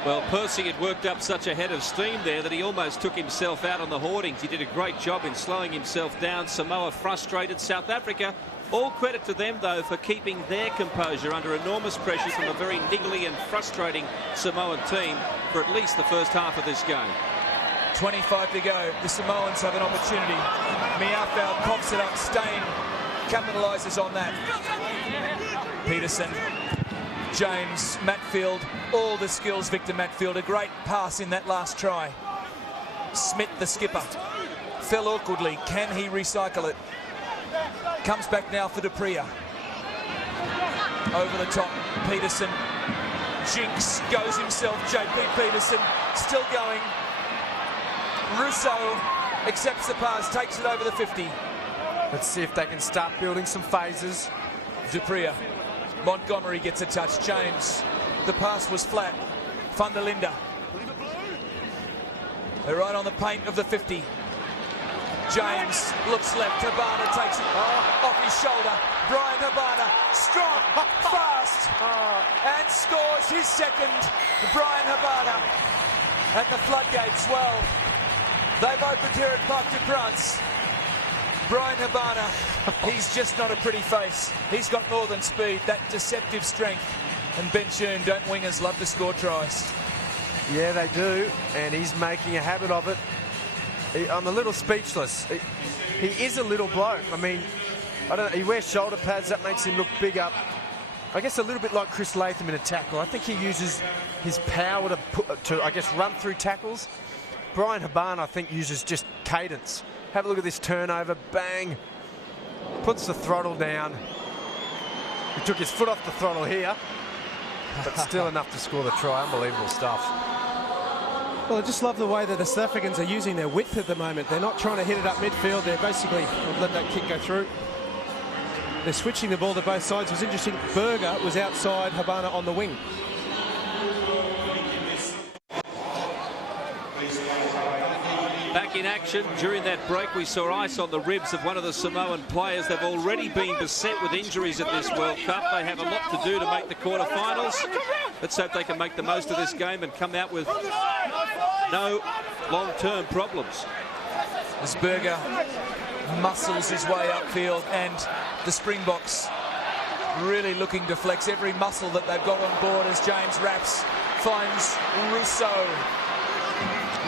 Well, Percy had worked up such a head of steam there that he almost took himself out on the hoardings. He did a great job in slowing himself down. Samoa frustrated. South Africa, all credit to them, though, for keeping their composure under enormous pressure from a very niggly and frustrating Samoan team for at least the first half of this game. 25 to go. The Samoans have an opportunity. Miafau pops it up. Stain capitalises on that. Peterson, James, Matfield, all the skills, Victor Matfield. A great pass in that last try. Smith, the skipper, fell awkwardly. Can he recycle it? Comes back now for Dupria. Over the top, Peterson. Jinx goes himself, JP Peterson, still going. Russo accepts the pass, takes it over the 50. Let's see if they can start building some phases. Dupria. Montgomery gets a touch. James. The pass was flat. Van der Linde. They're right on the paint of the 50. James looks left. Habana takes it off his shoulder. Brian Habana, strong, fast, and scores his second. Brian Habana. And the floodgates, well, they've opened here at Parc de France. Brian Habana, he's just not a pretty face. He's got more than speed, that deceptive strength. And Ben Schoen, don't wingers love to score tries? Yeah, they do, and he's making a habit of it. I'm a little speechless. He is a little bloke. I mean, I don't know, he wears shoulder pads, that makes him look bigger. I guess a little bit like Chris Latham in a tackle. I think he uses his power to I guess, run through tackles. Brian Habana, I think, uses just cadence. Have a look at this turnover, bang. Puts the throttle down. He took his foot off the throttle here, but still enough to score the try. Unbelievable stuff. Well, I just love the way that the South Africans are using their width at the moment. They're not trying to hit it up midfield. They're basically let that kick go through. They're switching the ball to both sides. It was interesting. Berger was outside, Habana on the wing. Back in action. During that break, we saw ice on the ribs of one of the Samoan players. They've already been beset with injuries at this World Cup. They have a lot to do to make the quarterfinals. Let's hope they can make the most of this game and come out with no long-term problems. As Berger muscles his way upfield, and the Springboks really looking to flex every muscle that they've got on board as James Raps finds Russo.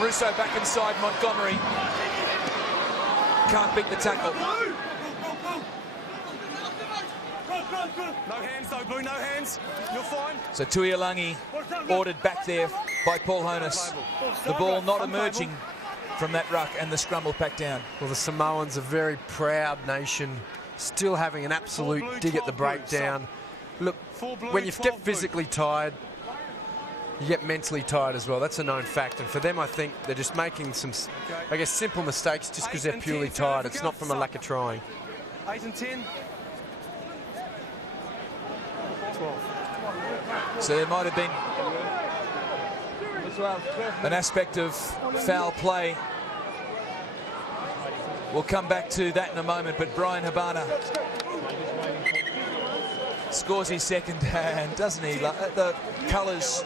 Russo back inside Montgomery. Can't beat the tackle. No hands though, Blue, no hands. You're fine. So Tuialangi ordered back there by Paul Honiss. The ball not emerging from that ruck, and the scrum will pack down. Well, the Samoans, a very proud nation, still having an absolute dig at the breakdown. Look, when you get physically tired, you get mentally tired as well. That's a known fact. And for them, I think they're just making some, I guess, simple mistakes just because they're purely tired. It's not from a lack of trying. 8 and 10. 12. So there might have been an aspect of foul play. We'll come back to that in a moment, but Brian Habana scores his second, and doesn't he? The colours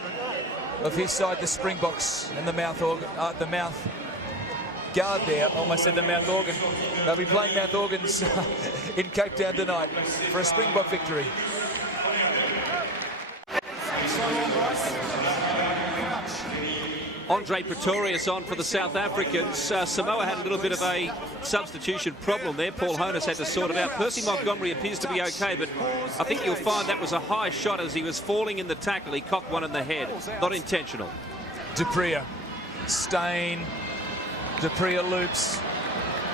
of his side, the Springboks, and the mouth guard there. Almost said the mouth organ. They'll be playing mouth organs in Cape Town tonight for a Springbok victory. Andre Pretorius on for the South Africans. Samoa had a little bit of a substitution problem there. Paul Honiss had to sort it out. Percy Montgomery appears to be okay, but I think you'll find that was a high shot as he was falling in the tackle. He cocked one in the head. Not intentional. Dupria, Stain, Dupria loops.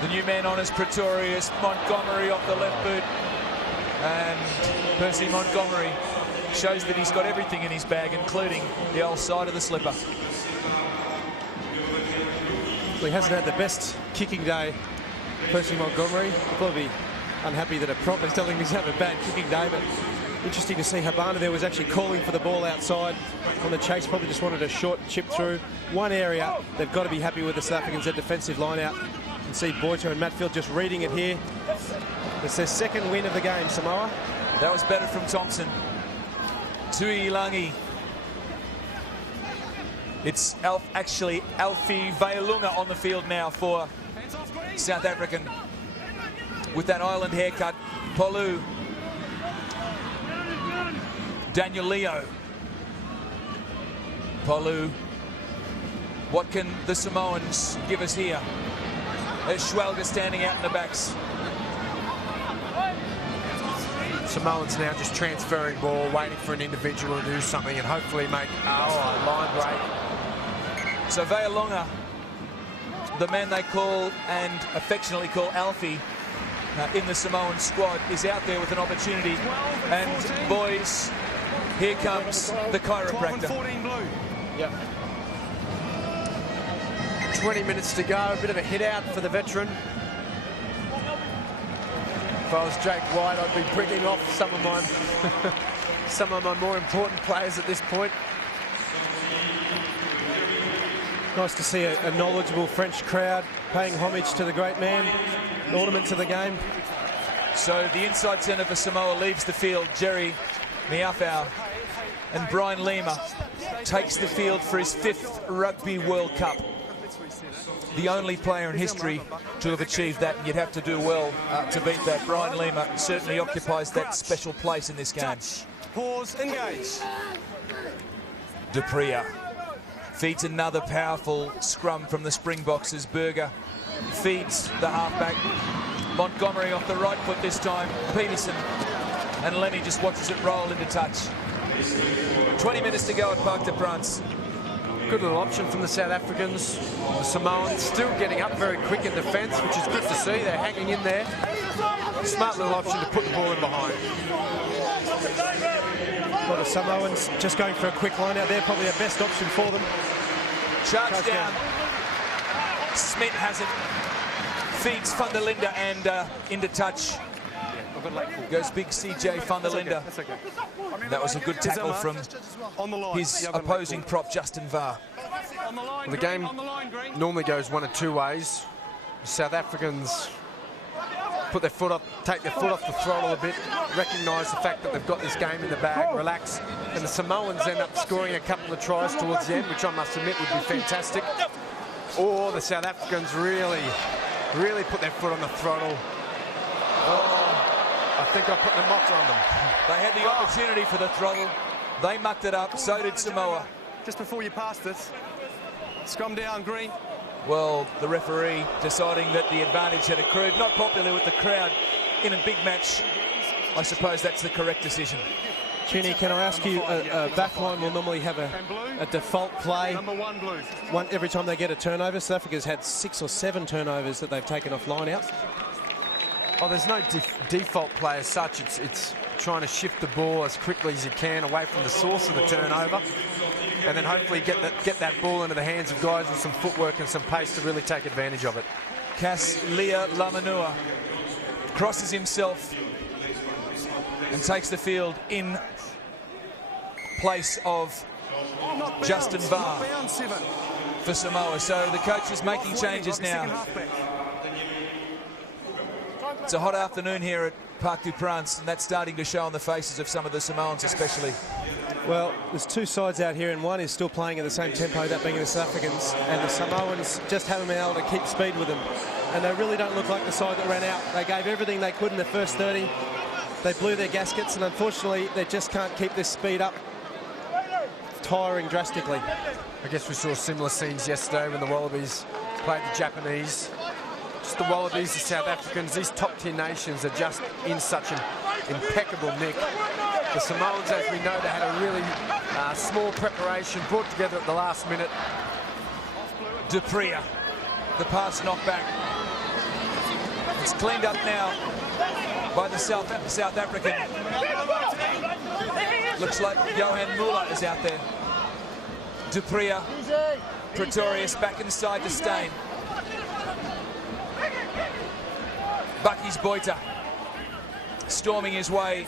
The new man on is Pretorius. Montgomery off the left boot. And Percy Montgomery shows that he's got everything in his bag, including the old side of the slipper. Well, he hasn't had the best kicking day, Percy Montgomery. He'll probably be unhappy that a prop is telling him he's having a bad kicking day, but interesting to see Habana there was actually calling for the ball outside on the chase. Probably just wanted a short chip through. One area they've got to be happy with the South Africans, their defensive line out. You can see Boyter and Matfield just reading it here. It's their second win of the game, Samoa. That was better from Thompson. Tuilangi. It's Alfie Veilunga on the field now for South African with that island haircut. Polu. Daniel Leo. Polu. What can the Samoans give us here? There's Schwelger standing out in the backs. Samoans now just transferring ball, waiting for an individual to do something and hopefully make a line break. So Veilunga, the man they call and affectionately call Alfie in the Samoan squad, is out there with an opportunity. And boys, here comes the chiropractor. yep. 20 minutes to go, a bit of a hit out for the veteran. If I was Jake White, I'd be bringing off some of my more important players at this point. Nice to see a knowledgeable French crowd paying homage to the great man, an ornament to the game. So the inside centre for Samoa leaves the field. Jerry Miafau, and Brian Lima takes the field for his 5th Rugby World Cup. The only player in history to have achieved that, and you'd have to do well to beat that. Brian Lima certainly occupies that special place in this game. Pause, engage. Dupria feeds another powerful scrum from the Springboks as Berger feeds the halfback. Montgomery off the right foot this time. Peterson, and Lenny just watches it roll into touch. 20 minutes to go at Parc de France. Good little option from the South Africans. The Samoans still getting up very quick in defence, which is good to see. They're hanging in there. Smart little option to put the ball in behind. Well, the Samoans just going for a quick line out there, probably a best option for them. Charge down. Smith has it. Feeds Van der Linde and into touch. Goes big CJ Van der Linde. That was a good tackle from his opposing prop, Justin Var. The game normally goes one of two ways. The South Africans put their foot up, take their foot off the throttle a bit, recognise the fact that they've got this game in the bag, relax, and the Samoans end up scoring a couple of tries towards the end, which I must admit would be fantastic. Or the South Africans really put their foot on the throttle. I think I put the mocker on them. They had the opportunity for the throttle. They mucked it up. So did Samoa. Just before you passed it, scrum down, green. Well, the referee deciding that the advantage had accrued. Not popular with the crowd in a big match. I suppose that's the correct decision. Chinny, can I ask you, a backline will normally have a default play every time they get a turnover. South Africa's had 6 or 7 turnovers that they've taken off line out. Oh, there's no default play as such. It's trying to shift the ball as quickly as you can away from the source of the turnover, and then hopefully get that ball into the hands of guys with some footwork and some pace to really take advantage of it. Cass Leah Lamanua crosses himself and takes the field in place of Justin Var for Samoa. So the coach is making changes now. It's a hot afternoon here at Parc de France, and that's starting to show on the faces of some of the Samoans especially. Well, there's 2 sides out here, and one is still playing at the same tempo, that being the South Africans, and the Samoans just haven't been able to keep speed with them. And they really don't look like the side that ran out. They gave everything they could in the first 30. They blew their gaskets, and unfortunately, they just can't keep this speed up. tiring drastically. I guess we saw similar scenes yesterday when the Wallabies played the Japanese. Just the Wallabies, the South Africans, these top-tier nations are just in such an impeccable nick. The Samoans, as we know, they had a really small preparation brought together at the last minute. Dupria, the pass knockback. It's cleaned up now by the South African. Looks like Johan Muller is out there. Dupria, Pretorius back inside to Stain. Bucky's Boita storming his way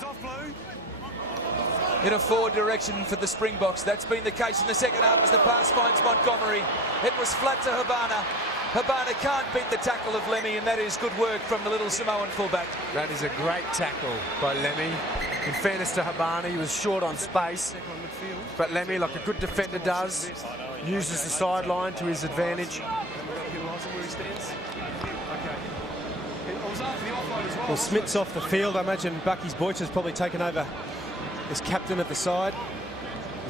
in a forward direction for the Springboks. That's been the case in the second half as the pass finds Montgomery. It was flat to Habana. Habana can't beat the tackle of Lemmy, and that is good work from the little Samoan fullback. That is a great tackle by Lemmy. In fairness to Habana, he was short on space, but Lemmy, like a good defender does, uses the sideline to his advantage. Well, Smith's off the field. I imagine Bucky's Boycha's probably taken over as captain of the side.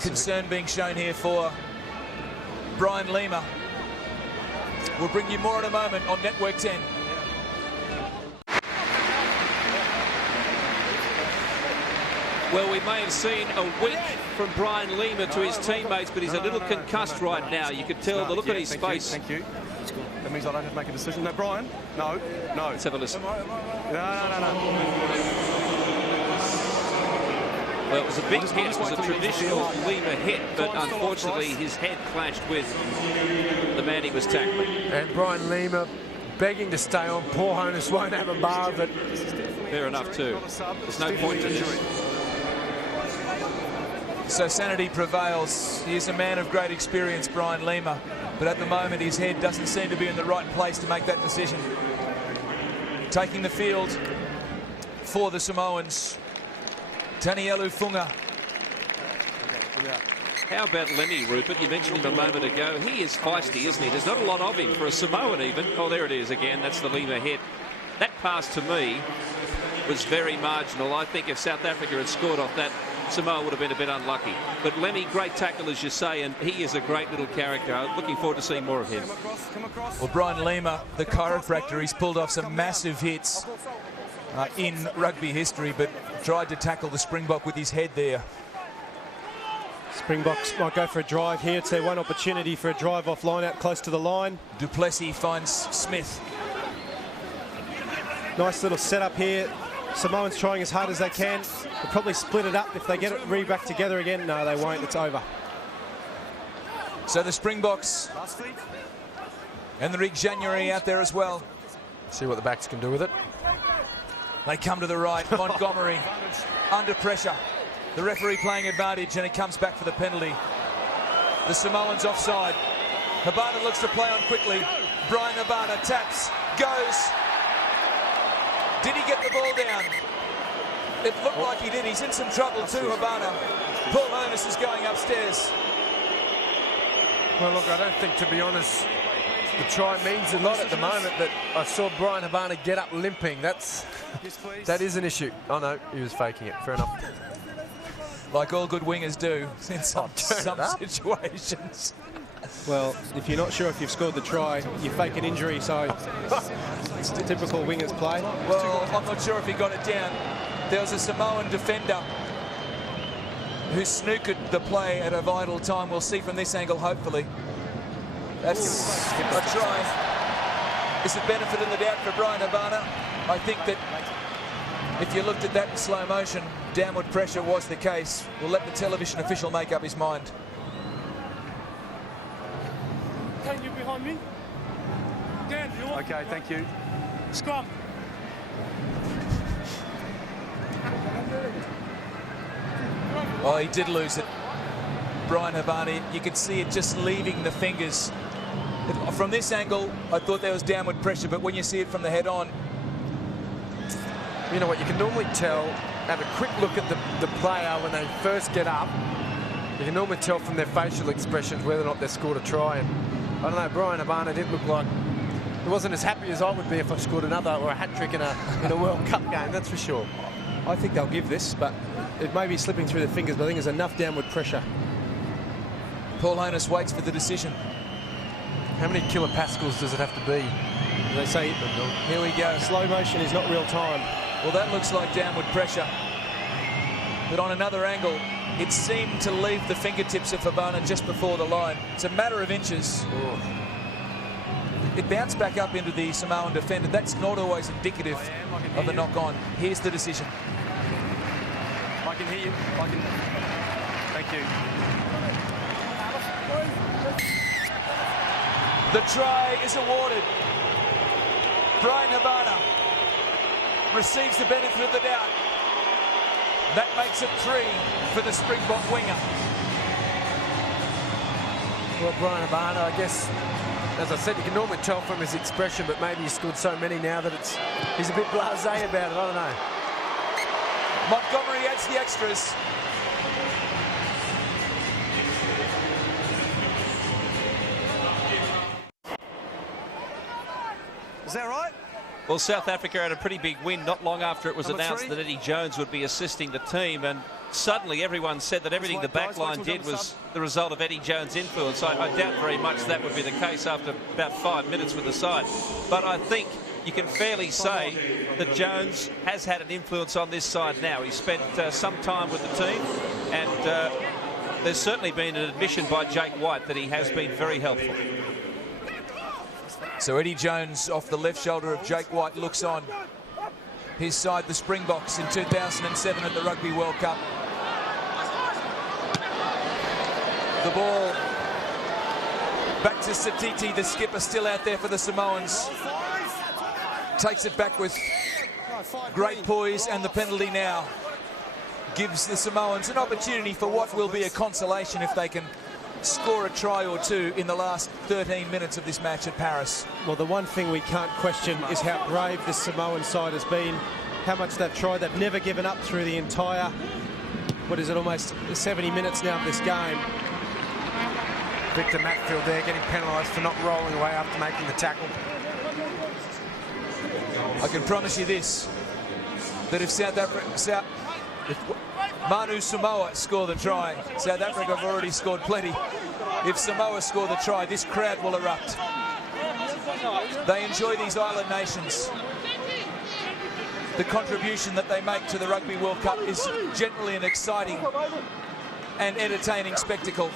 Concern being shown here for Brian Lima. We'll bring you more in a moment on Network 10. Well, we may have seen a wink from Brian Lima to his teammates, but he's a little concussed right now. You can tell the look at his face. Thank you. That means I don't have to make a decision. No, Brian? No. Let's have a listen. No. Well, it was a big hit. It was a traditional Lima hit, but unfortunately his head clashed with the man he was tackling. And Brian Lima begging to stay on. Poor Honiss won't have a bar of it. Fair enough too. There's no point to this. So sanity prevails. He is a man of great experience, Brian Lima, but at the moment his head doesn't seem to be in the right place to make that decision. Taking the field for the Samoans, Tanielu Funga. How about Lemmy, Rupert? You mentioned him a moment ago. He is feisty, isn't he? There's not a lot of him for a Samoan even. Oh, there it is again. That's the Lima hit. That pass to me was very marginal. I think if South Africa had scored off that, Samoa would have been a bit unlucky. But Lemmy, great tackle, as you say, and he is a great little character. I'm looking forward to seeing more of him. Well, Brian Lima, the chiropractor, he's pulled off some massive hits in rugby history, but tried to tackle the Springbok with his head there. Springboks might go for a drive here. It's their one opportunity for a drive off line out close to the line. Du Plessis finds Smith. Nice little setup here. Samoans trying as hard as they can. They'll probably split it up if they get it back together again. No, they won't. It's over. So the Springboks and the Rick January out there as well. See what the backs can do with it. They come to the right. Montgomery under pressure. The referee playing advantage, and it comes back for the penalty. The Samoans offside. Habana looks to play on quickly. Brian Habana taps, goes. Did he get the ball down? It looked like he did. He's in some trouble too, Habana. Paul Honiss is going upstairs. Well, look, I don't think, to be honest, the try means a lot at the moment, but I saw Brian Habana get up limping. That is an issue. Oh, no, he was faking it. Fair enough. Like all good wingers do in some situations. Well, if you're not sure if you've scored the try, you fake an injury, so it's the typical wingers play. Well, I'm not sure if he got it down. There was a Samoan defender who snookered the play at a vital time. We'll see from this angle, hopefully. That's a try. Is it benefit in the doubt for Brian Habana? I think that if you looked at that in slow motion, downward pressure was the case. We'll let the television official make up his mind. Dan, you behind me? Dan, you want? Okay, thank you. Scrum. Oh, he did lose it. Brian Habana, you could see it just leaving the fingers. From this angle, I thought there was downward pressure, but when you see it from the head on... You know what, you can normally tell, have a quick look at the player when they first get up. You can normally tell from their facial expressions whether or not they scored a try. And I don't know, Brian Habana didn't look like... He wasn't as happy as I would be if I scored another or a hat-trick in a World Cup game, that's for sure. I think they'll give this, but it may be slipping through the fingers, but I think there's enough downward pressure. Paul Honiss waits for the decision. How many kilopascals does it have to be? They say, here we go. Slow motion is not real time. Well, that looks like downward pressure. But on another angle, it seemed to leave the fingertips of Fabana just before the line. It's a matter of inches. Oh. It bounced back up into the Samoan defender. That's not always indicative of a knock-on. Here's the decision. I can hear you. Thank you. The try is awarded. Brian Habana receives the benefit of the doubt. That makes it 3 for the Springbok winger. Well, Brian Habana, I guess, as I said, you can normally tell from his expression, but maybe he's scored so many now that he's a bit blasé about it. I don't know. Montgomery adds the extras. Is that right? Well, South Africa had a pretty big win not long after it was Number announced 3. that Eddie Jones would be assisting the team, and suddenly everyone said that everything the back line did was the result of Eddie Jones' influence. I doubt very much that would be the case after about 5 minutes with the side. But I think you can fairly say that Jones has had an influence on this side now. He spent some time with the team, and there's certainly been an admission by Jake White that he has been very helpful. So Eddie Jones off the left shoulder of Jake White looks on. His side, the Springboks, in 2007 at the Rugby World Cup. The ball back to Satiti, the skipper, still out there for the Samoans. Takes it back with great poise, and the penalty now gives the Samoans an opportunity for what will be a consolation if they can score a try or two in the last 13 minutes of this match at Paris. Well, the one thing we can't question is how brave this Samoan side has been, how much they've tried. They've never given up through the entire, what is it, almost 70 minutes now of this game. Victor Matfield there getting penalised for not rolling away after making the tackle. I can promise you this, that if Manu Samoa score the try, South Africa have already scored plenty. If Samoa score the try, this crowd will erupt. They enjoy these island nations. The contribution that they make to the Rugby World Cup is generally an exciting and entertaining spectacle.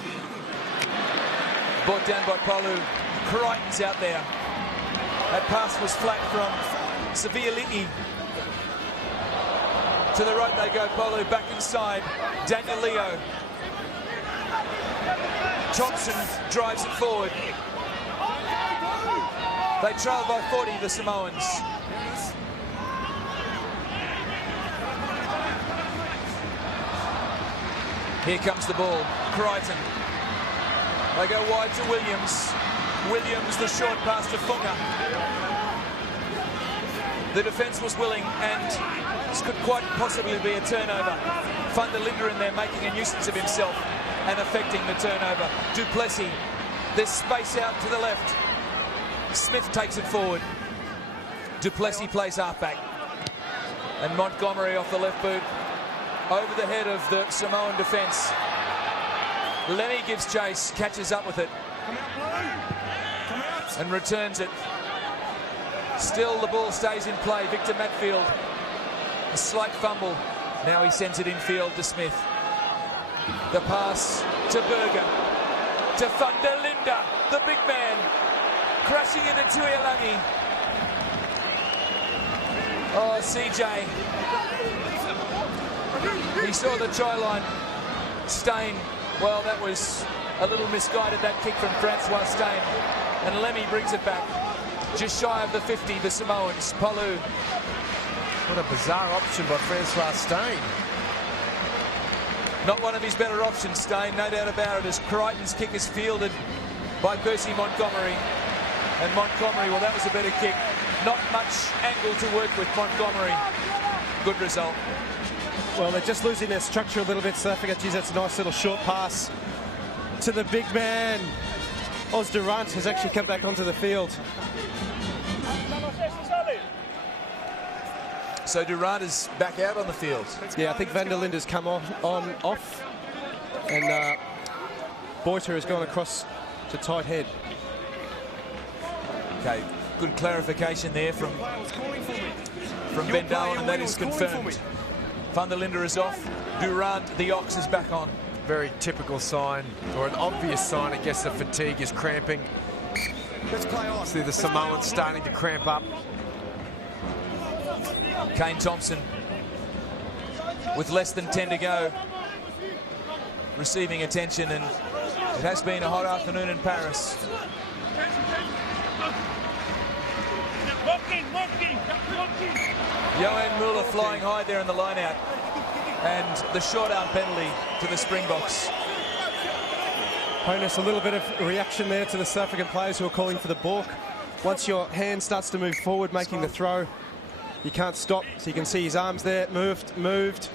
Brought down by Palu. Crichton's out there. That pass was flat from Savialiti. To the right they go, Palu back inside. Daniel Leo. Thompson drives it forward. They trail by 40, the Samoans. Here comes the ball. Crichton. They go wide to Williams. Williams, the short pass to Funga. The defence was willing, and this could quite possibly be a turnover. Van der Linde in there making a nuisance of himself and affecting the turnover. Du Plessis, there's space out to the left. Smith takes it forward. Du Plessis plays halfback. And Montgomery off the left boot. Over the head of the Samoan defence. Lemmy gives chase, catches up with it. And returns it. Still the ball stays in play. Victor Matfield. A slight fumble. Now he sends it infield to Smith. The pass to Berger. To Van der Linde, the big man. Crashing into Tuialangi. Oh, CJ. He saw the try line. Steyn, well, that was a little misguided, that kick from Francois Steyn. And Lemmy brings it back. Just shy of the 50, the Samoans. Palu. What a bizarre option by Francois Steyn. Not one of his better options, Steyn, no doubt about it, as Crichton's kick is fielded by Percy Montgomery. And Montgomery, well, that was a better kick. Not much angle to work with Montgomery. Good result. Well, they're just losing their structure a little bit. South Africa, geez, that's a nice little short pass to the big man. Os Durant has actually come back onto the field. So Durant is back out on the field. Yeah, I think Van der Linde's come off. And Boiter has gone across to tight head. Okay, good clarification there from Ben Darwin, and that is confirmed. Van der Linde is off. Durant, the Ox, is back on. Very typical sign, or an obvious sign, I guess, of fatigue is cramping. Let's play on. See the Samoans starting to cramp up. Kane Thompson, with less than 10 to go, receiving attention, and it has been a hot afternoon in Paris. Johan Muller flying high there in the line-out, and the short arm penalty to the Springboks. Honiss, a little bit of reaction there to the South African players who are calling for the balk. Once your hand starts to move forward, making the throw, you can't stop. So you can see his arms there, moved.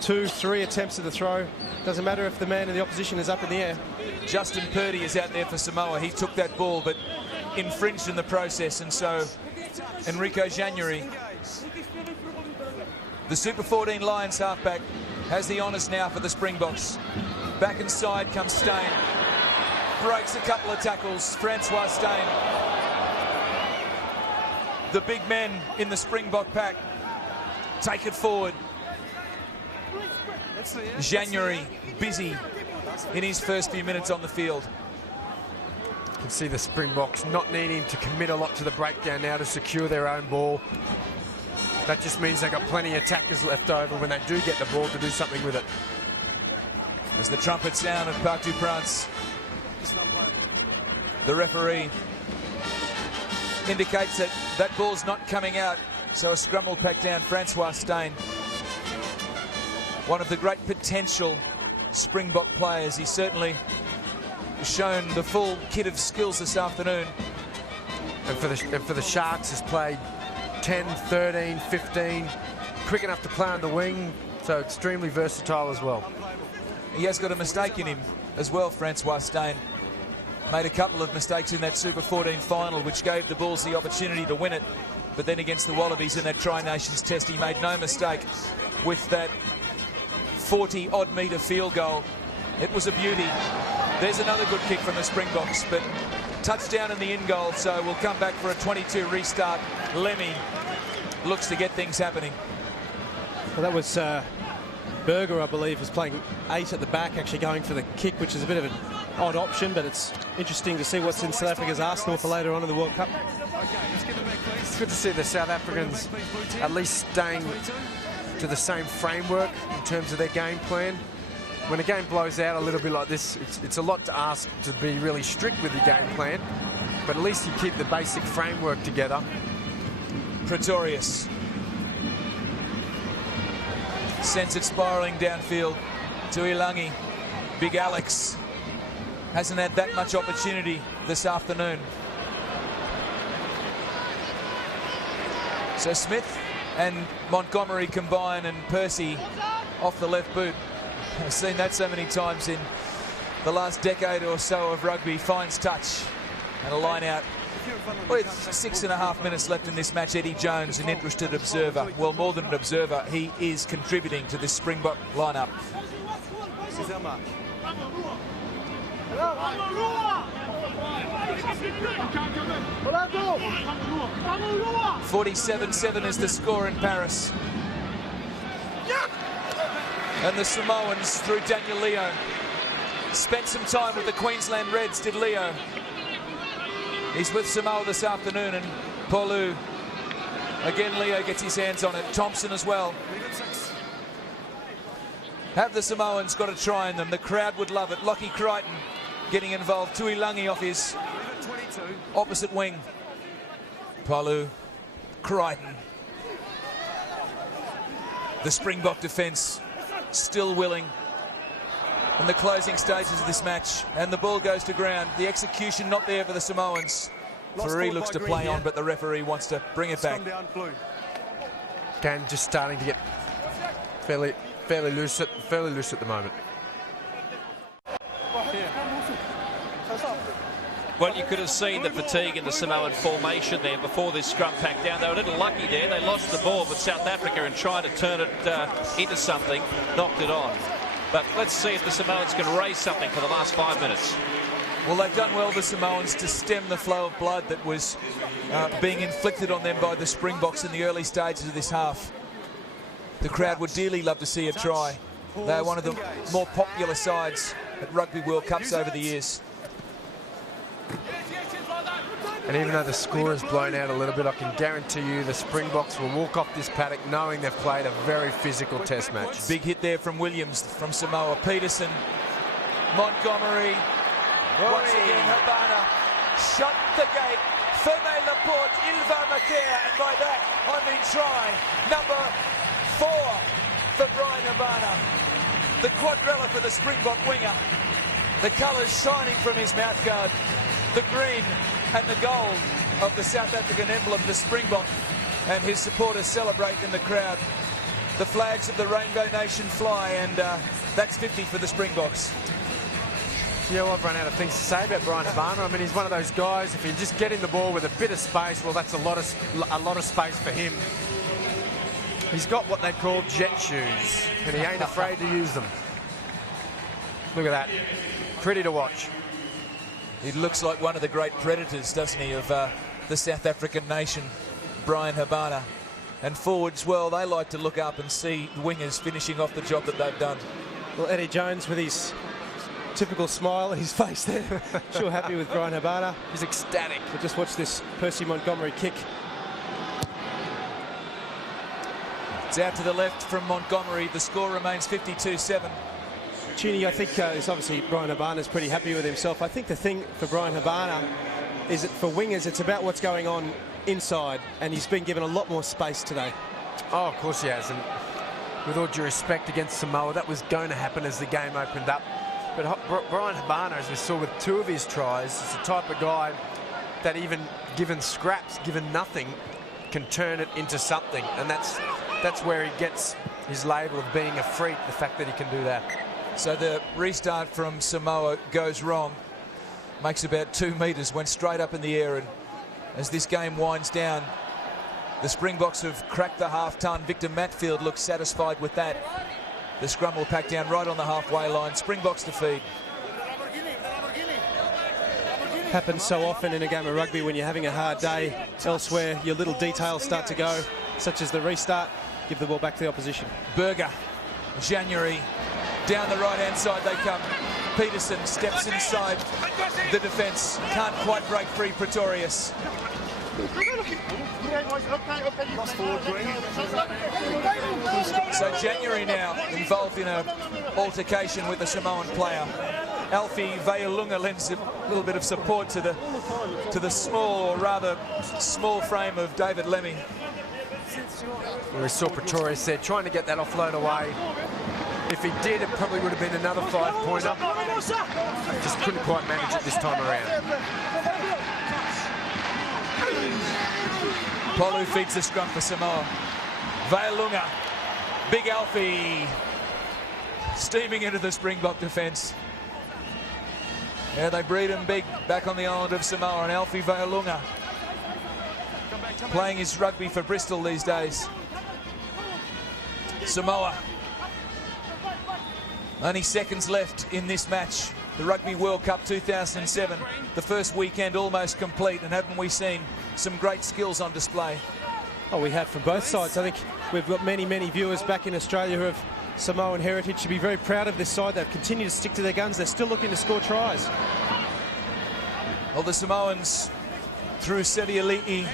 2, 3 attempts at the throw. Doesn't matter if the man in the opposition is up in the air. Justin Purdy is out there for Samoa. He took that ball, but infringed in the process, and so Enrico January, the Super 14 Lions halfback, has the honours now for the Springboks. Back inside comes Steyn. Breaks a couple of tackles. Francois Steyn. The big men in the Springbok pack take it forward. January busy in his first few minutes on the field. You can see the Springboks not needing to commit a lot to the breakdown now to secure their own ball. That just means they've got plenty of attackers left over when they do get the ball to do something with it. As the trumpet sound at Parc du Prince, the referee indicates that that ball's not coming out, so a scrum will pack down. Francois Steyn, one of the great potential Springbok players. He's certainly shown the full kit of skills this afternoon. And for the Sharks, has played 10, 13, 15, quick enough to play on the wing, so extremely versatile as well. He has got a mistake in him as well, Francois Steyn. Made a couple of mistakes in that Super 14 final, which gave the Bulls the opportunity to win it. But then against the Wallabies in that Tri-Nations test, he made no mistake with that 40-odd metre field goal. It was a beauty. There's another good kick from the Springboks, but touchdown in the in goal, so we'll come back for a 22 restart. Lemmy looks to get things happening. Well, that was Berger, I believe, was playing 8 at the back, actually going for the kick, which is a bit of an odd option, but it's interesting to see what's in South Africa's arsenal for later on in the World Cup. It's good to see the South Africans at least staying to the same framework in terms of their game plan. When a game blows out a little bit like this, it's a lot to ask to be really strict with your game plan, but at least you keep the basic framework together. Pretorius sends it spiralling downfield to Ilangi. Big Alex hasn't had that much opportunity this afternoon. So Smith and Montgomery combine, and Percy off the left boot. I've seen that so many times in the last decade or so of rugby. Finds touch and a line out. With 6.5 minutes left in this match, Eddie Jones, an interested observer. Well, more than an observer, he is contributing to this Springbok lineup. 47-7 is the score in Paris. And the Samoans, through Daniel Leo, spent some time with the Queensland Reds, did Leo. He's with Samoa this afternoon, and Paulu, again Leo gets his hands on it. Thompson as well. Have the Samoans got a try in them? The crowd would love it. Lockie Crichton getting involved. Tuilangi off his opposite wing. Paulu, Crichton. The Springbok defence still willing in the closing stages of this match, and the ball goes to ground. The execution not there for the Samoans. Faree looks to play on, but the referee wants to bring it back. Again, just starting to get fairly loose at the moment. Well, you could have seen the fatigue in the Samoan formation there before this scrum pack down. They were a little lucky there. They lost the ball, but South Africa, in trying to turn it into something, knocked it on. But let's see if the Samoans can raise something for the last 5 minutes. Well, they've done well, the Samoans, to stem the flow of blood that was being inflicted on them by the Springboks in the early stages of this half. The crowd would dearly love to see a try. They're one of the more popular sides at Rugby World Cups over the years. And even though the score is blown out a little bit, I can guarantee you the Springboks will walk off this paddock knowing they've played a very physical test match. Big hit there from Williams from Samoa. Peterson, Montgomery, once again Habana, shut the gate. Ferme Laporte, il va marquer, and by that I mean try number 4 for Brian Habana. The quadrella for the Springbok winger. The colours shining from his mouthguard. The green and the gold of the South African emblem, the Springbok, and his supporters celebrate in the crowd. The flags of the Rainbow Nation fly, and that's 50 for the Springboks. Yeah, well, I've run out of things to say about Brian Habana. I mean, he's one of those guys, if you just get in the ball with a bit of space, well, that's a lot of space for him. He's got what they call jet shoes, and he ain't afraid to use them. Look at that. Pretty to watch. He looks like one of the great predators, doesn't he, of the South African nation, Brian Habana. And forwards, well, they like to look up and see wingers finishing off the job that they've done. Well, Eddie Jones with his typical smile on his face there. Sure happy with Brian Habana. He's ecstatic. But just watch this Percy Montgomery kick. It's out to the left from Montgomery. The score remains 52-7. Chinny, I think it's obviously Brian Habana's pretty happy with himself. I think the thing for Brian Habana is that for wingers, it's about what's going on inside, and he's been given a lot more space today. Oh, of course he has, and with all due respect against Samoa, that was going to happen as the game opened up. But Brian Habana, as we saw with 2 of his tries, is the type of guy that even given scraps, given nothing, can turn it into something, and that's where he gets his label of being a freak, the fact that he can do that. So the restart from Samoa goes wrong. Makes about 2 metres, went straight up in the air, and as this game winds down, the Springboks have cracked the half-ton. Victor Matfield looks satisfied with that. The scrum will pack down right on the halfway line. Springboks to feed. Happens so often in a game of rugby when you're having a hard day elsewhere. Your little details start to go, such as the restart. Give the ball back to the opposition. Berger, January, down the right-hand side they come. Peterson steps inside the defence. Can't quite break free Pretorius. So January now involved in an altercation with the Samoan player. Alfie Vayalunga lends a little bit of support to the small, or rather small frame of David Lemmy. We saw Pretorius there trying to get that offload away. If he did, it probably would have been another 5-pointer. Just couldn't quite manage it this time around. Polu feeds the scrum for Samoa. Vayalunga, Big Alfie, steaming into the Springbok defence. Yeah, they breed him big back on the island of Samoa, and Alfie Vayalunga playing his rugby for Bristol these days. Samoa, only seconds left in this match. The Rugby World Cup 2007, the first weekend almost complete, and haven't we seen some great skills on display? Oh, we have from both sides. I think we've got many viewers back in Australia who have Samoan heritage. Should be very proud of this side. They've continued to stick to their guns. They're still looking to score tries. Well, the Samoans, through Seviali'i,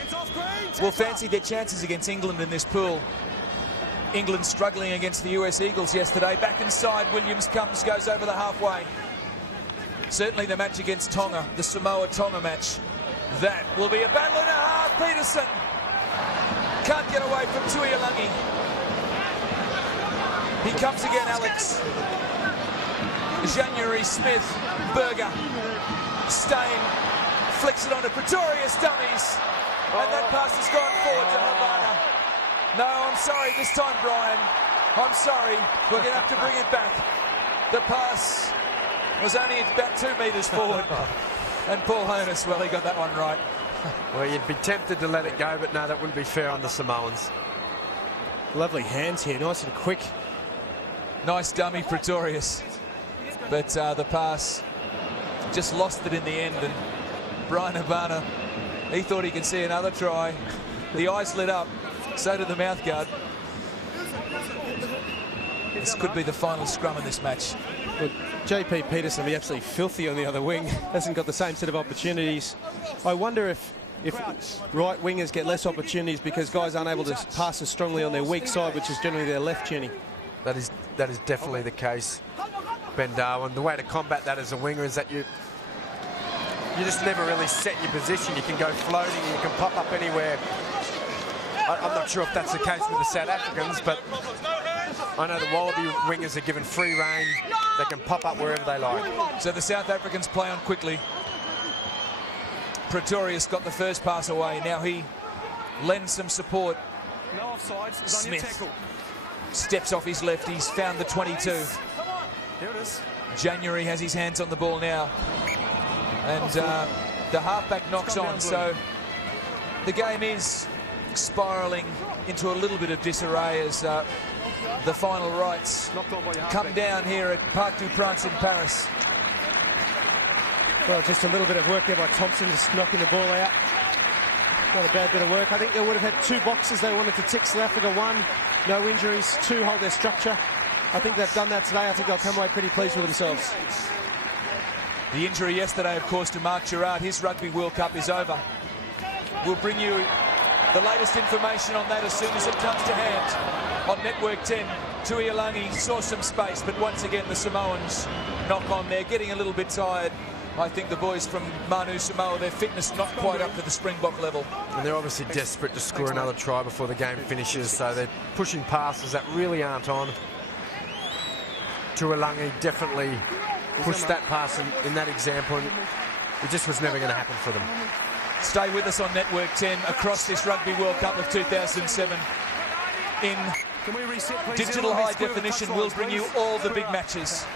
will fancy their chances against England in this pool. England struggling against the US Eagles yesterday. Back inside, Williams comes, goes over the halfway. Certainly the match against Tonga, the Samoa-Tonga match. That will be a battle and a half. Peterson can't get away from Tuialangi. He comes again, Alex. January, Smith, Berger, Stain, flicks it onto Pretorius, dummies. And that pass has gone forward to Habana. No, I'm sorry this time, Brian. I'm sorry. We're going to have to bring it back. The pass was only about 2 metres forward. And Paul Honiss, well, he got that one right. Well, you'd be tempted to let it go, but no, that wouldn't be fair on the Samoans. Lovely hands here, nice and quick. Nice dummy, Pretorius. But the pass just lost it in the end. And Brian Habana, he thought he could see another try. The eyes lit up, so did the mouth guard. This could be the final scrum in this match. Well, JP Peterson will be absolutely filthy on the other wing. Hasn't got the same set of opportunities. I wonder if right wingers get less opportunities because guys aren't able to pass as strongly on their weak side, which is generally their left, Jenny. That is definitely the case, Ben Darwin. The way to combat that as a winger is that you just never really set your position. You can go floating, you can pop up anywhere. I'm not sure if that's the case with the South Africans, but I know the Wallaby wingers are given free rein. They can pop up wherever they like. So the South Africans play on quickly. Pretorius got the first pass away. Now he lends some support. No offsides. Smith steps off his left. He's found the 22. Here it is. January has his hands on the ball now. And the halfback knocks on. So the game is spiralling into a little bit of disarray as the final rights come down here at Parc du Prince in Paris. Well, just a little bit of work there by Thompson, just knocking the ball out. Not a bad bit of work. I think they would have had 2 boxes they wanted to tick. South Africa 1, no injuries. 2, hold their structure. I think they've done that today. I think they'll come away pretty pleased with themselves. The injury yesterday, of course, to Mark Gerard. His Rugby World Cup is over. We'll bring you the latest information on that as soon as it comes to hand on Network 10. Tuialangi saw some space, but once again the Samoans knock on. They're getting a little bit tired. I think the boys from Manu Samoa, their fitness not quite up to the Springbok level. And they're obviously desperate to score another try before the game finishes, so they're pushing passes that really aren't on. Tuialangi definitely pushed that pass in that example, and it just was never going to happen for them. Stay with us on Network 10 across this Rugby World Cup of 2007. In digital high definition, we'll bring you all the big matches.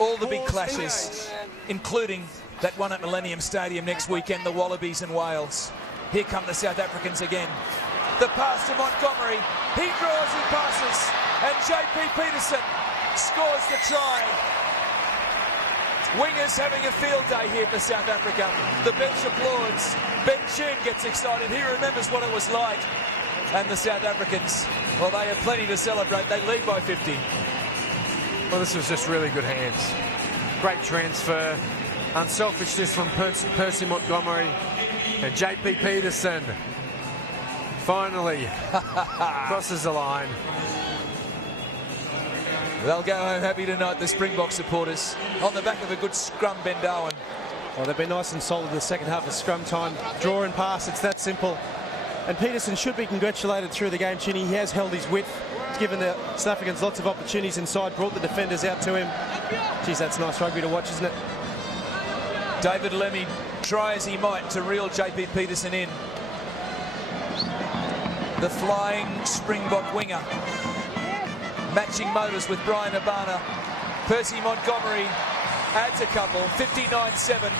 All the big clashes, including that one at Millennium Stadium next weekend, the Wallabies and Wales. Here come the South Africans again. The pass to Montgomery. He draws, he passes, and JP Peterson scores the try. Wingers having a field day here for South Africa. The bench applauds. Ben Chun gets excited. He remembers what it was like. And the South Africans, well, they have plenty to celebrate. They lead by 50. Well, this was just really good hands. Great transfer. Unselfishness from Percy Montgomery. And JP Peterson finally crosses the line. They'll go home happy tonight, the Springbok supporters, on the back of a good scrum, Ben Darwin. Well, they've been nice and solid in the second half of scrum time. Draw and pass, it's that simple. And Peterson should be congratulated through the game, Chinny. He has held his width. He's given the South Africans lots of opportunities inside, brought the defenders out to him. Geez, that's nice rugby to watch, isn't it? David Lemmy, try as he might to reel JP Peterson in. The flying Springbok winger. Matching motors with Brian Habana. Percy Montgomery adds a couple, 59-7.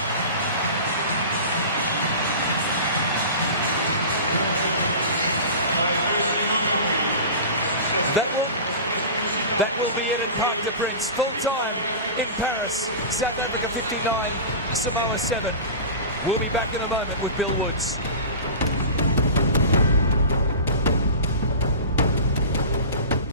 That will be it at Parc du Prince. Full time in Paris. South Africa 59, Samoa 7. We'll be back in a moment with Bill Woods.